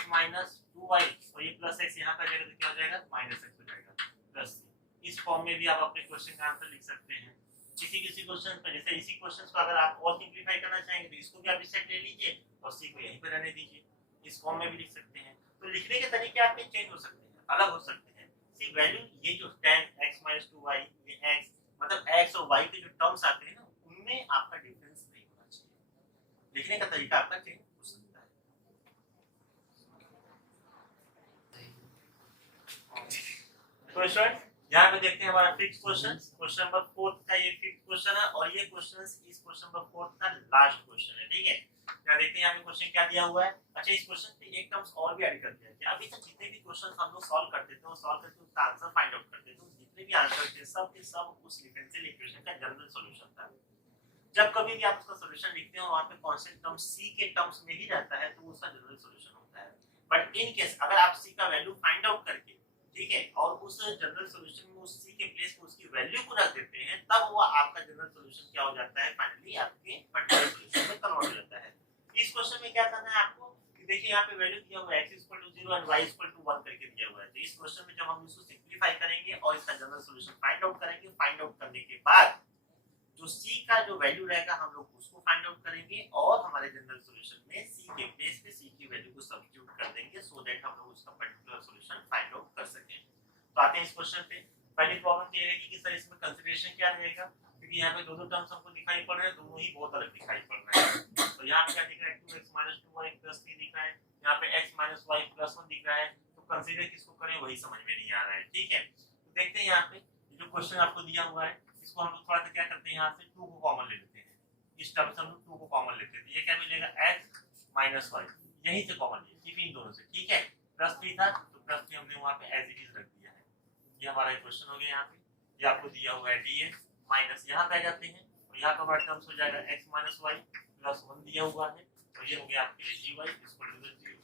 2y और ये प्लस x यहाँ पे आ जाएगा तो क्या हो जाएगा, -x हो जाएगा प्लस c। इस फॉर्म में भी आप अपने क्वेश्चन का आंसर लिख सकते हैं। किसी क्वेश्चन पर जैसे इसी क्वेश्चंस को अगर आप और सिंपलीफाई करना चाहेंगे तो इसको भी आप इस साइड ले लीजिए और सी को यहीं पर रहने दीजिए। इस फॉर्म में भी लिख सकते हैं। तो लिखने के तरीके आपके चेंज हो सकते हैं, अलग हो सकते हैं। सी वैल्यू ये जो tan x 2y, ये x मतलब x और y के जो टर्म्स आते हैं ना उनमें आपका डिफरेंस नहीं होना चाहिए। लिखने का तरीका आपका चेंज हो सकता है। तो स्टूडेंट्स यहाँ पे देखते हैं हमारा फिफ्थ क्वेश्चन, क्वेश्चन नंबर 4 का ये फिफ्थ क्वेश्चन है और ये क्वेश्चन इस क्वेश्चन नंबर 4 का लास्ट क्वेश्चन है, ठीक है। यहाँ देखते हैं यहाँ पे क्वेश्चन क्या दिया हुआ है। अच्छा इस क्वेश्चन पे एक टर्म्स और भी ऐड कर दिया है कि अभी तक जितने भी क्वेश्चन हम लोग सॉल्व करते थे वो सॉल्व करके उसका आंसर फाइंड आउट करते थे, जितने भी आंसर थे सब के सब उस डिफरेंशियल इक्वेशन का जनरल सॉल्यूशन था। जब कभी भी आप उसका सॉल्यूशन लिखते हैं वहां पे कांस्टेंट टर्म c के टर्म्स में ही रहता है तो उसका जनरल सॉल्यूशन होता है। बट इन केस अगर आप c का वैल्यू फाइंड आउट करके, ठीक है, और उस जनरल सॉल्यूशन में उस c के प्लेस पे उसकी वैल्यू को रख देते हैं तब वो आपका जनरल सॉल्यूशन क्या हो जाता है, फाइनली आपके पर्टिकुलर सॉल्यूशन में कन्वर्ट हो जाता है। इस क्वेश्चन में क्या करना है आपको कि देखिए यहाँ पे वैल्यू दिया हुआ है x 0 और y 1 करके दिया हुआ है। तो इस क्वेश्चन में जब हम इसको सिंपलीफाई करेंगे और इसका जनरल सॉल्यूशन फाइंड आउट करेंगे, फाइंड आउट करने के बाद जो c का जो वैल्यू रहेगा हम लोग उसको फाइंड आउट करेंगे और हमारे जनरल सॉल्यूशन में c के प्लेस पे c की वैल्यू को सब्स्टिट्यूट कर देंगे सो दैट हम लोग उसका पर्टिकुलर सॉल्यूशन फाइंड आउट कर सकें। तो आते हैं इस क्वेश्चन पे। पहली प्रॉब्लम ये रहेगी कि सर इसमें कंसीडरेशन क्या रहेगा, क्योंकि यहाँ पे दोनों टर्म्स हमको दिखाई पड़ रहे हैं, दोनों ही बहुत अलग दिखाई पड़ रहे हैं। तो यहाँ पे क्या दिख रहा है 2x 2y 3 दिख रहा है, यहाँ पे x y 1 दिख रहा है। तो कंसीडर किसको करें वही समझ में नहीं आ रहा है, ठीक है। तो देखते हैं यहाँ पे जो क्वेश्चन आपको दिया हुआ है इसको हम लोग थोड़ा सा क्या करते हैं, यहाँ से 2 को कॉमन ले लेते हैं। इस टर्म से हम लोग 2 को कॉमन लेते हैं। ये क्या मिलेगा x y, यहीं से कॉमन लिए, ठीक है, इन दोनों से, ठीक है। +3 था तो +3 हमने वहाँ पे एज इट इज रख दिया है। ये हमारा क्वेश्चन हो गया। यहाँ पे ये आपको दिया हुआ है dx माइनस यहाँ पे आ जाते हैं और यहाँ का हमारा टर्म्स हो जाएगा x y +1 दिया हुआ है और ये हो गया आपके लिए gy इक्वल टू 0।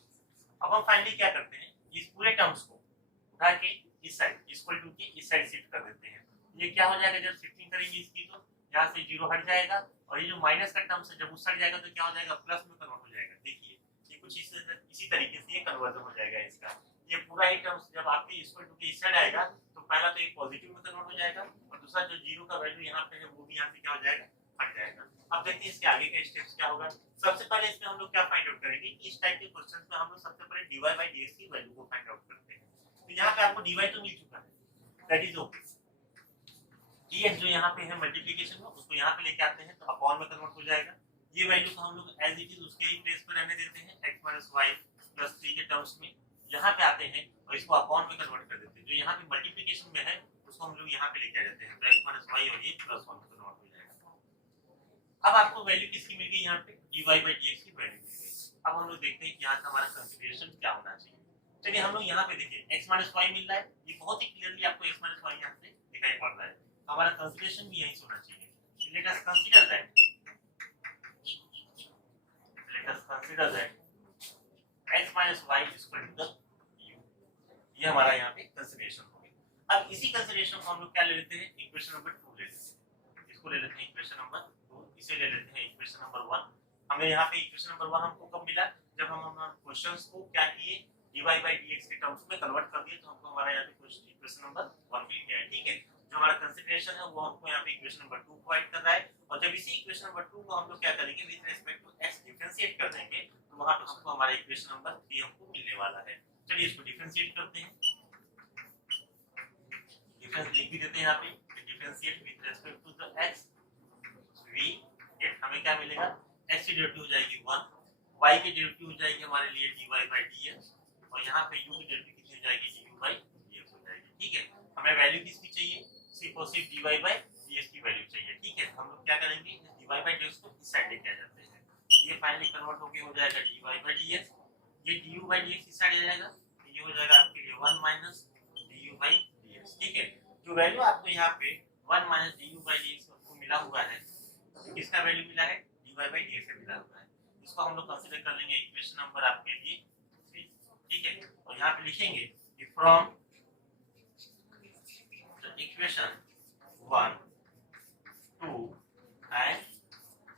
अब हम फाइनली क्या करते हैं, इस पूरे टर्म्स को उठा के इस साइड इक्वल टू के इस साइड शिफ्ट कर देते हैं। ये क्या हो जाएगा, जब शिफ्टिंग करेंगे इसकी तो यहाँ से 0 हट जाएगा और ये जो माइनस का टर्म से जब उस साइड जाएगा तो क्या हो जाएगा, प्लस में कन्वर्ट हो जाएगा। देखिए ये कुछ इसी तरीके से ये कन्वर्जन हो जाएगा इसका। ये पूरा ही टर्म्स जब आपके इक्वल टू के इस साइड आएगा तो पहला तो एक पॉजिटिव में कन्वर्ट हो जाएगा और दूसरा जो 0 का वैल्यू यहाँ पे है वो भी यहाँ से क्या हो जाएगा, हट जाएगा। अब देखते हैं इसके आगे का स्टेप्स क्या होगा। सबसे पहले इसमें हम लोग क्या फाइंड आउट करेंगे, इस टाइप के क्वेश्चंस में हम लोग सबसे पहले dy/dx की वैल्यू को फाइंड आउट करते हैं। तो यहाँ पे आपको dy तो मिल चुका है, दैट इज ओके। dx जो यहाँ पे है मल्टीप्लिकेशन में उसको यहाँ पे लेके आते हैं तो अपॉन में कन्वर्ट हो जाएगा। ये वैल्यू को हम लोग एज इट इज उसके ही प्लेस पर रहने देते हैं x y +3 के टर्म्स में। यहाँ पे आते हैं और इसको अपॉन में कन्वर्ट कर देते हैं। जो यहाँ पे मल्टीप्लिकेशन में है उसको हम लोग यहाँ पे लेके आ जाते हैं तो x y और ये +1 में कन्वर्ट हो जाएगा। अब आपको वैल्यू किसकी मिल गई यहाँ पे, dy by dx की वैल्यू मिल गई। अब हम लोग देखते हैं कि यहाँ से हमारा कंसीडरेशन क्या होना चाहिए। चलिए हम लोग यहाँ पे देखिए x माइनस वाई मिल रहा है, ये बहुत ही क्लियरली आपको x माइनस वाई यहाँ से दिखाई पड़ रहा है, तो हमारा कंसीडरेशन भी यहीं से होना चाहिए। Late us consider that x minus y is equal to the u, ये हमारा यहाँ पे कंसीडरेशन हो गया। अब इसी कंसीडरेशन को हम लोग क्या ले लेते हैं, इक्वेशन नंबर 2 ले लेते हैं, इसको ले लेते हैं इक्वेशन नंबर 2, इसे ले लेते हैं इक्वेशन नंबर 1। हमें यहाँ पे इक्वेशन नंबर 1 हमको कब मिला, जब हम क्वेश्चंस को क्या किए, dy by dx के टर्म्स में कन्वर्ट कर दिए, तो हमको हमारा यहाँ पे इक्वेशन नंबर 1 मिल गया है। ठीक है, जो हमारा कंसीडरेशन है वो हमको यहाँ पे इक्वेशन नंबर 2 प्रोवाइड कर रहा है, और जब इसी इक्वेशन नंबर 2 को हम लोग क्या करेंगे, with respect to x differentiate कर देंगे, तो वहां पे हमको हमारा इक्वेशन नंबर 3 हमको मिलने वाला है। चलिए इसको डिफरेंशिएट करते हैं, डिफरेंस लिख भी देते हैं यहाँ पे, differentiate with respect to the x v get, हमें क्या मिलेगा, x की डेरिवेटिव हो जाएगी 1, y की डेरिवेटिव हो जाएगी हमारे लिए dy by dx, और यहाँ पे u की डेरिवेटिव कितनी हो जाएगी, du by dx हो जाएगी। ठीक है, हमें वैल्यू किसकी चाहिए, सिर्फ और सिर्फ dy by dx की वैल्यू चाहिए। ठीक है, हम लोग क्या करेंगे, dy by dx को इस साइड लेके आ जाते हैं, ये फाइनली कन्वर्ट होके हो जाएगा dy by dx, ये du by dx इस साइड आ जाएगा, तो ये हो जाएगा आपके लिए 1 माइनस du by dx। ठीक है, जो वैल्यू आपको यहाँ पे 1 माइनस du by dx को मिला हुआ है, किसका वैल्यू मिला है, dy by dx से मिला हुआ है, इसको हम लोग कंसीडर कर लेंगे इक्वेशन नंबर आपके लिए 3। ठीक है, और यहाँ पे लिखेंगे कि फ्रॉम द इक्वेशन 1 2 एंड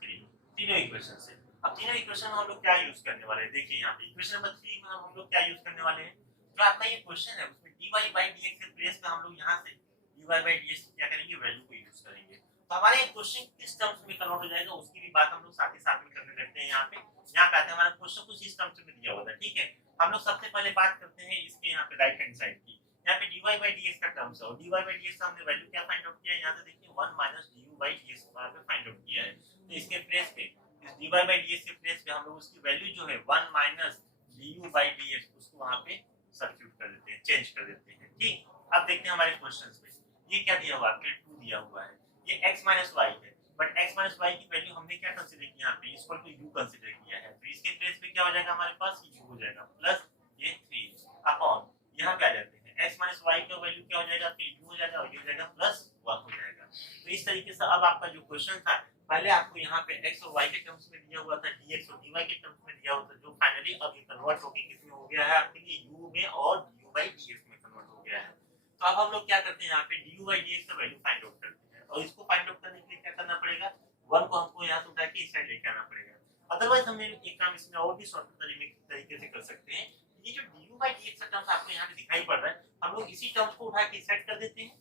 3, तीनों इक्वेशन से। अब तीनों इक्वेशन में हम लोग क्या यूज करने वाले हैं, देखिए यहाँ पे इक्वेशन नंबर 3 में हम लोग क्या यूज करने वाले हैं, जो आपका ये क्वेश्चन है उसमें dy by dx के प्लेस पे हम लोग यहाँ से dy by dx क्या करेंगे, वैल्यू को यूज करेंगे, तो हमारे क्वेश्चन किस टर्म्स में कन्वर्ट हो जाएगा उसकी भी बात हम लोग साथ ही साथ में करने लगते हैं। यहाँ पे आते हैं, हमारा क्वेश्चन कुछ इस टर्म्स में दिया हुआ है। ठीक है, हम लोग सबसे पहले बात करते हैं इसके यहाँ पे राइट हैंड साइड की, यहाँ पे dy by dx का टर्म्स है, और dy by dx का हमने वैल्यू क्या फाइंड आउट किया है, यहाँ से देखिए 1 माइनस du by dx को यहाँ पे फाइंड आउट किया है, तो इसके प्लेस पे, इस dy by dx के प्लेस पे हम लोग उसकी वैल्यू जो है 1 माइनस du by dx उसको वहाँ पे सब्स्टिट्यूट कर देते हैं, चेंज कर देते हैं। ठीक, अब देखते हैं हमारे क्वेश्चंस में, ये क्या दिया हुआ है, 2 दिया हुआ है, ये x माइनस y है, बट x माइनस y की वैल्यू हमने क्या कंसीडर की, यहाँ पे इक्वल टू u कंसीडर किया है, तो इसके प्लेस पे क्या हो जाएगा हमारे पास, u हो जाएगा प्लस ये 3 अपॉन, यहाँ पे आ जाते हैं x माइनस y का वैल्यू क्या हो जाएगा, आपके u हो जाएगा, और ये हो जाएगा प्लस 1 हो जाएगा। तो इस तरीके से अब आपका जो क्वेश्चन था, पहले आपको यहाँ पे x और y के टर्म्स में दिया हुआ था, dx और dy के टर्म्स में दिया हुआ था, जो फाइनली अब ये कन्वर्ट होके किसमें हो गया है, आपके लिए u में और du by dx में कन्वर्ट हो गया है। तो अब हम लोग क्या करते हैं, यहाँ पे du by dx का वैल्यू फाइंड आउट करते हैं, और इसको फाइंड आउट करने के लिए क्या करना पड़ेगा, 1 को हमको यहाँ से उठा के इस साइड लेके आना पड़ेगा। अदरवाइज हम एक काम इसमें और भी शॉर्ट तरीके से कर सकते हैं, ये जो du by dx का टर्म्स आपको यहाँ पे दिखाई पड़ रहा है, हम लोग इसी टर्म्स को उठा के इस साइड कर देते हैं,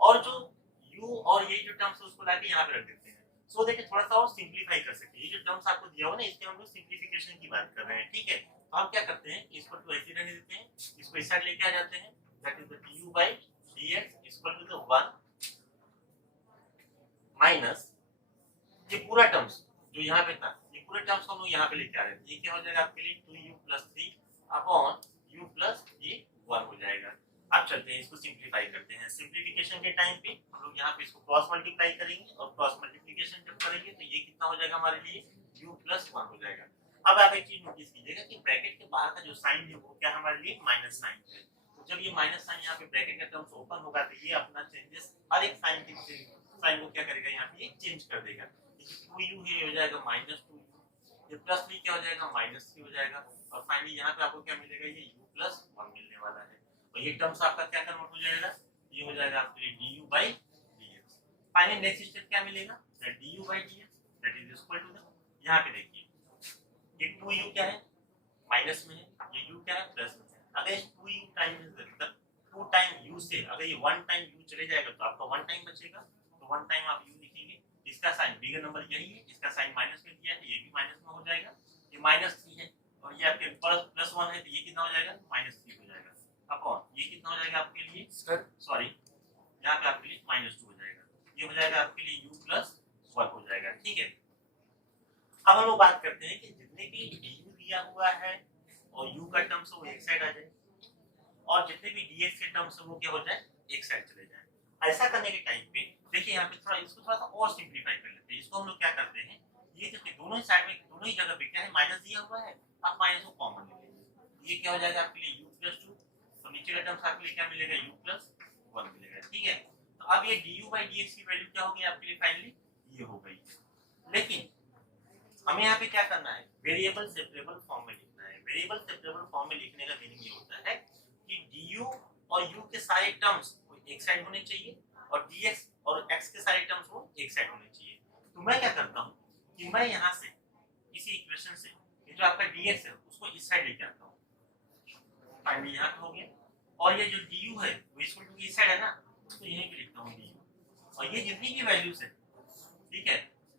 और जो u और ये जो टर्म्स है उसको लाके यहाँ पे रख देते हैं, सो देखिए थोड़ा सा और सिंपलीफाई कर सकते हैं। ये जो टर्म्स आपको दिया हुआ ना, इसके हम लोग सिंपलीफिकेशन की बात कर रहे हैं। ठीक है, तो हम क्या करते हैं, इसको तो ऐसे रहने देते हैं, इसको इस साइड लेके आ जाते हैं, that is the du by dx equal to the 1 minus ये पूरा टर्म्स जो यहाँ पे था, ये पूरे टर्म्स को हम लोग यहाँ पे लेके आ रहे हैं, ये क्या हो जाएगा आपके लिए 2u + 3 अपॉन u प्लस ये 1 हो जाएगा। अब चलते हैं इसको सिंपलीफाई करते हैं, सिंपलीफिकेशन के टाइम पे हम लोग यहाँ पे इसको क्रॉस मल्टीप्लाई करेंगे, और क्रॉस मल्टीप्लिकेशन जब करेंगे तो ये कितना हो जाएगा हमारे लिए, u + 1 हो जाएगा। अब आप एक चीज नोटिस कीजिएगा कि ब्रैकेट के बाहर का जो साइन है वो क्या हमारे लिए माइनस साइन है, तो जब ये माइनस साइन यहाँ पे ब्रैकेट का टर्म्स ओपन होगा तो ये अपना चेंजेस हर एक साइन के साइन को क्या करेगा, यहाँ पे चेंज कर देगा, 2u है हो जाएगा -2u, ये प्लस 3 क्या हो जाएगा -3 हो जाएगा, और फाइनली यहाँ पे आपको क्या मिलेगा, ये u + 1 मिलने वाला है, और ये टर्म्स आपका क्या कन्वर्ट हो जाएगा, ये हो जाएगा आपके लिए du by dx। Finally next step क्या मिलेगा, that du by dx that is equal to the, यहाँ पे देखिए ये 2u क्या है माइनस में है, ये u क्या है प्लस में है, अगर इस 2u टाइम्स 2 टाइम u से अगर ये 1 टाइम u चले जाएगा तो आपका 1 टाइम बचेगा, तो 1 टाइम आप u लिखेंगे, इसका साइन बिगर नंबर यही है, इसका साइन माइनस में दिया है, ये भी माइनस में हो जाएगा, ये -3 है, और ये आपके प्लस 1 है, तो ये कितना हो जाएगा, -3 हो जाएगा, अपॉन ये कितना हो जाएगा आपके लिए सर, सॉरी यहाँ पे आपके लिए -2 हो जाएगा, ये हो जाएगा आपके लिए u + 1 हो जाएगा। ठीक है, अब हम लोग बात करते हैं कि जितने भी du दिया हुआ है और u का टर्म्स वो एक साइड आ जाए, और जितने भी dx के टर्म्स वो क्या हो जाए, एक साइड चले जाए। ऐसा करने के टाइम पे देखिए यहाँ पे थोड़ा इसको थोड़ा सा और सिंपलीफाई कर लेते हैं, इसको हम लोग क्या करते हैं, दोनों ही साइड में दोनों ही जगह पे क्या है माइनस दिया हुआ है, आप माइनस को कॉमन ले लेंगे, ये क्या हो जाएगा आपके लिए u प्लस 2, तो नीचे का टर्म्स आपके लिए क्या मिलेगा u प्लस 1 मिलेगा। ठीक है, तो अब ये du बाई dx की वैल्यू क्या होगी आपके लिए फाइनली ये हो गई। लेकिन हमें यहाँ पे क्या करना है, वेरिएबल सेपरेबल फॉर्म में लिखना है। वेरिएबल सेपरेबल फॉर्म में लिखने का मीनिंग ये होता है कि du और u के सारे टर्म्स एक साइड होने चाहिए और dx और x के सारे टर्म्स वो एक साइड होने चाहिए। तो मैं क्या करता हूँ कि मैं यहाँ से इसी इक्वेशन से ये जो आपका dx है उसको इस साइड लेके आता हूँ, फाइनली यहाँ पे हो गया, और ये जो du है वो इक्वल टू इस साइड है ना, तो यहीं पे लिखता हूँ du, और ये जितनी भी वैल्यूज है ठीक है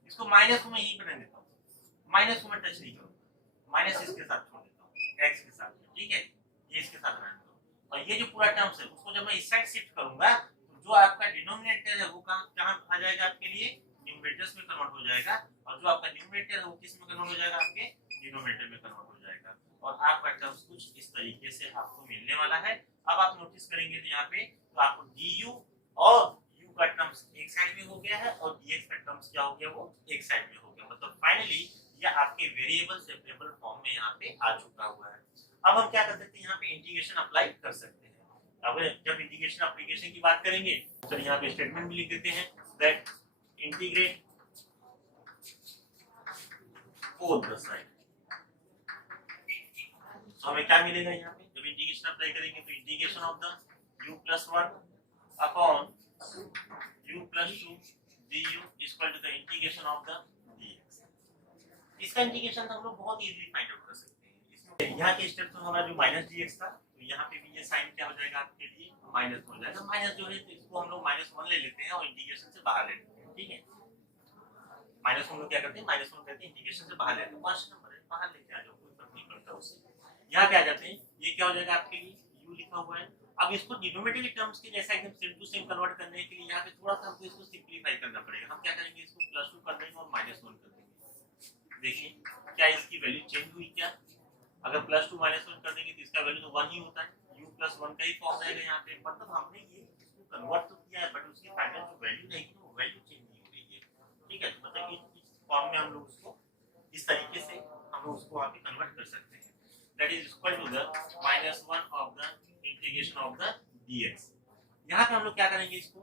इसको माइनस को मैं यहीं पे रख देता हूँ, माइनस को मैं टच नहीं करूँगा, माइनस इसके साथ छोड़ देता हूँ x के साथ, ठीक है ये इसके साथ रहने दो, और ये जो पूरा टर्म्स है उसको जब मैं इस साइड शिफ्ट करूंगा तो जो आपका डिनोमिनेटर है वो कहाँ आ जाएगा आपके लिए न्यूमरेटर्स में कन्वर्ट हो जाएगा, और जो आपका न्यूमरेटर है वो किस में कन्वर्ट हो जाएगा आपके डिनोमिनेटर में कन्वर्ट हो जाएगा, और आपका टर्म्स कुछ इस तरीके से आपको मिलने वाला है। अब आप नोटिस करेंगे तो यहाँ पे तो आपको du और u का टर्म्स एक साइड में हो गया है और dx का टर्म्स क्या हो गया वो एक साइड में हो गया, मतलब फाइनली ये आपके वेरिएबल सेपरेबल फॉर्म में यहाँ पे आ चुका हुआ है। अब हम क्या कर सकते हैं यहाँ पे इंटीग्रेशन अप्लाई कर सकते हैं। अब जब इंटीग्रेशन एप्लीकेशन की बात करेंगे तो यहाँ पे स्टेटमेंट भी लिख देते हैं that integrate both the side. तो हमें क्या मिलेगा यहाँ पे जब इंटीग्रेशन अप्लाई करेंगे तो integration of the u plus 1 upon u plus 2 du equal to the integration of the dx। इसका इंटीग्रेशन हम लोग बहुत इजीली फाइंड आउट कर सकते हैं। इसमें यहाँ के स्टेप तो हमारा जो माइनस dx था तो यहाँ पे भी ये साइन क्या हो जाएगा आपके लिए माइनस हो जाएगा, माइनस जो है तो इसको हम लोग -1 ले लेते हैं और इंटीग्रेशन से बाहर ले लेते हैं। ठीक है, माइनस हम लोग क्या करते हैं -1 करके इंटीग्रेशन से बाहर ले लेते हैं, फर्स्ट नंबर है बाहर लेके आ जाओ कोई फर्क नहीं पड़ता उससे। यहाँ पे आ जाते हैं, ये क्या हो जाएगा आपके लिए u लिखा हुआ है। अब इसको डिनोमिनेटर के टर्म्स के जैसा एकदम सेम टू सेम कन्वर्ट करने के लिए यहाँ पे थोड़ा सा हमको इसको सिंपलीफाई करना पड़ेगा। हम क्या करेंगे इसको +2 कर देंगे और -1 कर देंगे। देखिए क्या इसकी वैल्यू चेंज हुई क्या, अगर +2 -1 कर देंगे तो इसका वैल्यू तो 1 ही होता है, u + 1 का ही फॉर्म रहेगा यहाँ पे, मतलब हमने ये कन्वर्ट तो किया है बट उसकी फाइनल जो वैल्यू रहेगी वो वैल्यू चेंज नहीं हो रही है। ठीक है, तो मतलब इस फॉर्म में हम लोग उसको इस तरीके से हम लोग उसको वहाँ पे कन्वर्ट कर सकते हैं, that is equal to the -1 of the integration of the dx। यहाँ पे हम लोग क्या करेंगे इसको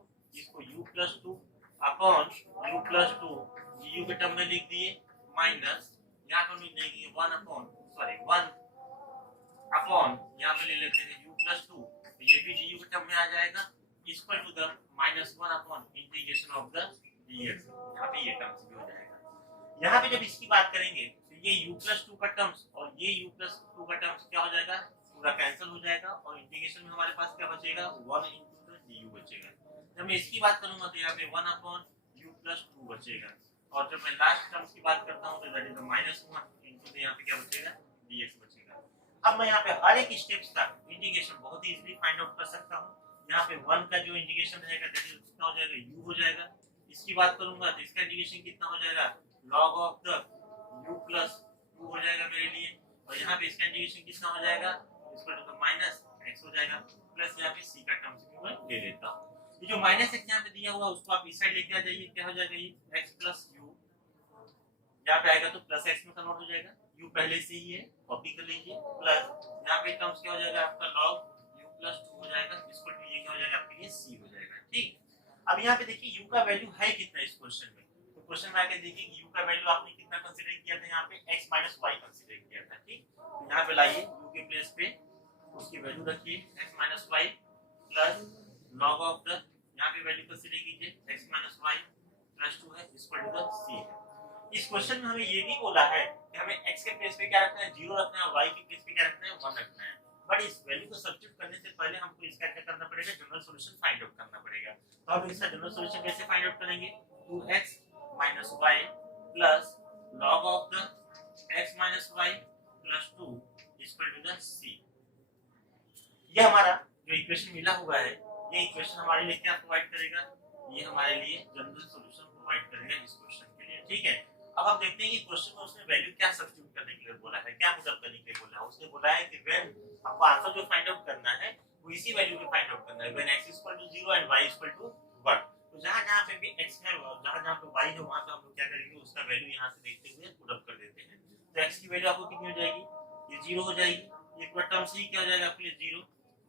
u + 2 अपॉन u + 2 du के टर्म में लिख दिए माइनस यहाँ पे हम लिख देंगे 1 अपॉन यहाँ पे ले लेते हैं u + 2, तो ये भी du के टर्म में आ जाएगा equal to the -1 upon integration of the dx। यहाँ पे ये टर्म्स भी हो जाएगा। यहाँ पे जब इसकी बात करेंगे तो ये u + 2 का टर्म्स और ये u + 2 का टर्म्स क्या हो जाएगा पूरा कैंसिल हो जाएगा और इंटीग्रेशन में हमारे पास क्या बचेगा 1 * द du बचेगा। जब मैं इसकी बात करूंगा तो यहाँ पे 1 अपॉन u + 2 बचेगा, और जब मैं लास्ट टर्म्स की बात करता हूँ तो दैट इज -1 इनटू यहाँ पे क्या बचेगा dx बचेगा। अब मैं यहाँ पे हर एक स्टेप्स का इंटीग्रेशन बहुत ही इजीली फाइंड आउट कर सकता हूँ। यहाँ पे 1 का जो इंटीग्रेशन रहेगा दैट इज कितना हो जाएगा u हो जाएगा। इसकी बात करूंगा तो इसका इंटीग्रेशन कितना हो जाएगा log ऑफ द u + 2 हो जाएगा मेरे लिए, और यहाँ पे इसका इंटीग्रेशन कितना हो जाएगा इसको तो -x हो जाएगा, प्लस यहाँ पे c का टर्म्स भी मैं ले लेता हूँ। ये जो -x यहाँ पे दिया हुआ उसको आप इस साइड लेके आ जाइए, क्या हो जाएगा ये x + u, यहाँ पे आएगा तो +x में कन्वर्ट हो जाएगा, u पहले से ही है कॉपी कर लीजिए, प्लस यहाँ पे टर्म्स क्या हो जाएगा आपका log u + 2 हो जाएगा, इसको ये क्या हो जाएगा आपके लिए c हो जाएगा। ठीक, अब यहाँ पे देखिए u का वैल्यू है कितना इस क्वेश्चन में, तो क्वेश्चन में आके देखिए कि u का वैल्यू आपने कितना कंसीडर किया था, यहाँ पे x - y कंसीडर किया था। ठीक, तो यहाँ पे लाइए u के प्लेस पे उसकी वैल्यू रखिए x - y plus log of the यहाँ पे वैल्यू कंसीडर कीजिए x - y + 2 है इक्वल टू द c है। इस क्वेश्चन में हमें ये भी बोला है कि हमें x के प्लेस पे क्या रखना है 0 रखना है, y के प्लेस पे क्या रखना है 1 रखना है, बट इस वैल्यू को सब्स्टिट्यूट करने से पहले हमको इसका क्या करना पड़ेगा जनरल सॉल्यूशन फाइंड आउट करना पड़ेगा। तो हम इसका जनरल सॉल्यूशन कैसे फाइंड आउट करेंगे 2x - y plus log of the x - y + 2 equal to the c। ये हमारा जो इक्वेशन मिला हुआ है ये इक्वेशन हमारे लिए क्या प्रोवाइड करेगा, ये हमारे लिए जनरल सॉल्यूशन प्रोवाइड करेगा इस क्वेश्चन के लिए। ठीक है, अब हम देखते हैं कि क्वेश्चन में उसने वैल्यू क्या सब्स्टिट्यूट करने के लिए बोला है, क्या पुटअप करने के लिए बोला है। उसने बोला है कि व्हेन आपको आंसर जो फाइंड आउट करना है वो इसी वैल्यू को फाइंड आउट करना है, व्हेन x = 0 एंड y = 1। तो जहाँ जहाँ पे भी x है और जहाँ जहाँ पे y है वहाँ पे हम लोग क्या करेंगे उसका वैल्यू यहाँ से देखते हुए पुट अप कर देते हैं। तो x की वैल्यू आपको कितनी हो जाएगी, ये 0 हो जाएगी, ये पूरा टर्म से ही क्या हो जाएगा आपके लिए 0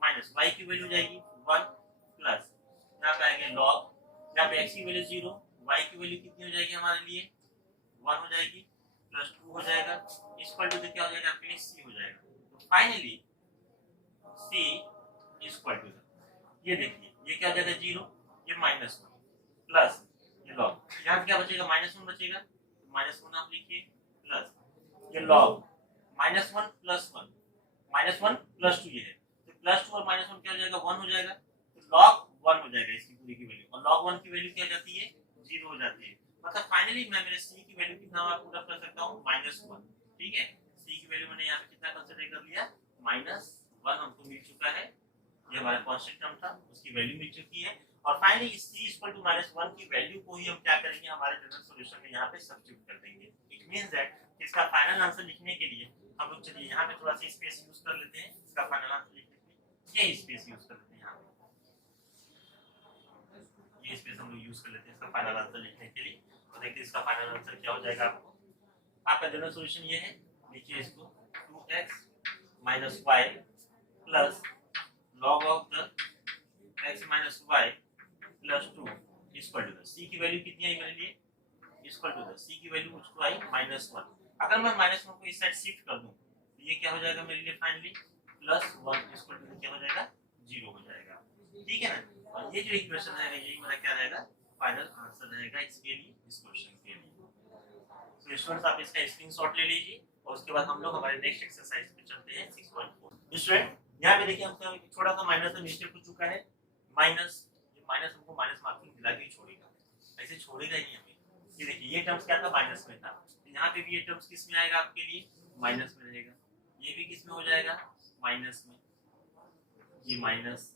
माइनस y की वैल्यू हो जाएगी 1 प्लस यहाँ पे आएगा log, यहाँ पे x की वैल्यू 0, y की वैल्यू कितनी हो जाएगी हमारे लिए 1 हो जाएगी प्लस 2 हो जाएगा, इक्वल टू क्या हो जाएगा आपके लिए c हो जाएगा। तो फाइनली c इक्वल टू ये देखिए ये क्या हो जाएगा 0, ये -1 प्लस ये log, यहाँ क्या बचेगा -1 बचेगा, -1 आप लिखिए प्लस ये log -1 प्लस 1 -1 प्लस 2 ये है, तो प्लस 2 और -1 क्या हो जाएगा 1 हो जाएगा, तो log 1 हो जाएगा इसकी पूरी की वैल्यू, और log 1 की वैल्यू क्या हो जाती है 0 हो जाती है। मतलब फाइनली मैं मेरे c की वैल्यू कितना पुट अप कर सकता हूँ -1, ठीक है। c की वैल्यू मैंने यहाँ पे कितना कंसीडर कर लिया -1 हमको मिल चुका है, ये हमारा कांस्टेंट टर्म था उसकी वैल्यू मिल चुकी है। और फाइनली c इक्वल टू -1 की वैल्यू को ही हम क्या करेंगे हमारे जनरल सॉल्यूशन में यहाँ पे सब्स्टिट्यूट कर देंगे। इट मींस दैट इसका फाइनल आंसर लिखने के लिए हम लोग चलिए यहाँ पे थोड़ा सा स्पेस यूज कर लेते हैं, इसका फाइनल आंसर लिखने के लिए ये स्पेस यूज कर लेते हैं, यहाँ पे ये स्पेस हम लोग यूज कर लेते हैं इसका फाइनल आंसर लिखने के लिए। तो देखिए इसका फाइनल आंसर क्या हो जाएगा, आपका जनरल सॉल्यूशन ये है, लिखिए इसको 2x - y plus log of the x - y plus 2 equal to c की वैल्यू कितनी आई मेरे लिए, इक्वल टू c की वैल्यू मुझको आई -1। अगर मैं -1 को इस साइड शिफ्ट कर दूं तो ये क्या हो जाएगा मेरे लिए फाइनली +1 इक्वल टू क्या हो जाएगा 0 हो जाएगा, ठीक है ना। और ये जो इक्वेशन है यही मेरा क्या रहेगा फाइनल आंसर रहेगा इसके लिए, इस क्वेश्चन के लिए। तो स्टूडेंट्स आप इसका स्क्रीनशॉट ले लीजिए और उसके बाद हम लोग हमारे नेक्स्ट एक्सरसाइज पे चलते हैं 6.4। स्टूडेंट यहाँ पे देखिए हमको छोटा सा माइनस का मिस्टेक हो चुका है, माइनस ये माइनस हमको माइनस मार्किंग दिला के छोड़ेगा, ऐसे छोड़ेगा ही नहीं हमें। ये देखिए ये टर्म्स क्या था माइनस में था, तो यहाँ पे भी ये टर्म्स किस में आएगा आपके लिए माइनस में रहेगा, ये भी किस में हो जाएगा माइनस में, ये माइनस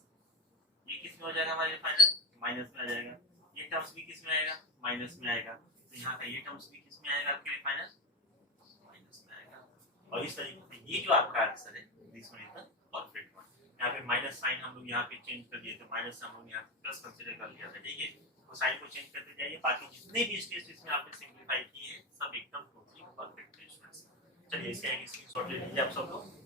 ये किस में हो जाएगा हमारे फाइनल माइनस में आ जाएगा, ये टर्म्स भी किस में आएगा माइनस में आएगा, तो यहाँ का ये टर्म्स भी किस में आएगा आपके लिए फाइनल माइनस में आएगा। और इस तरीके से ये जो आपका आंसर है this one is the perfect one. यहाँ पे माइनस साइन हम लोग यहाँ पे चेंज कर दिए थे, माइनस से हम लोग यहाँ प्लस कंसीडर कर लिया था, ठीक है। तो साइन को चेंज करते जाइए, बाकी जितने भी स्टेप्स इसमें आपने सिंपलीफाई किए हैं सब एकदम टोटली परफेक्ट है। चलिए इसका एक स्क्रीनशॉट ले लीजिए आप सब लोग।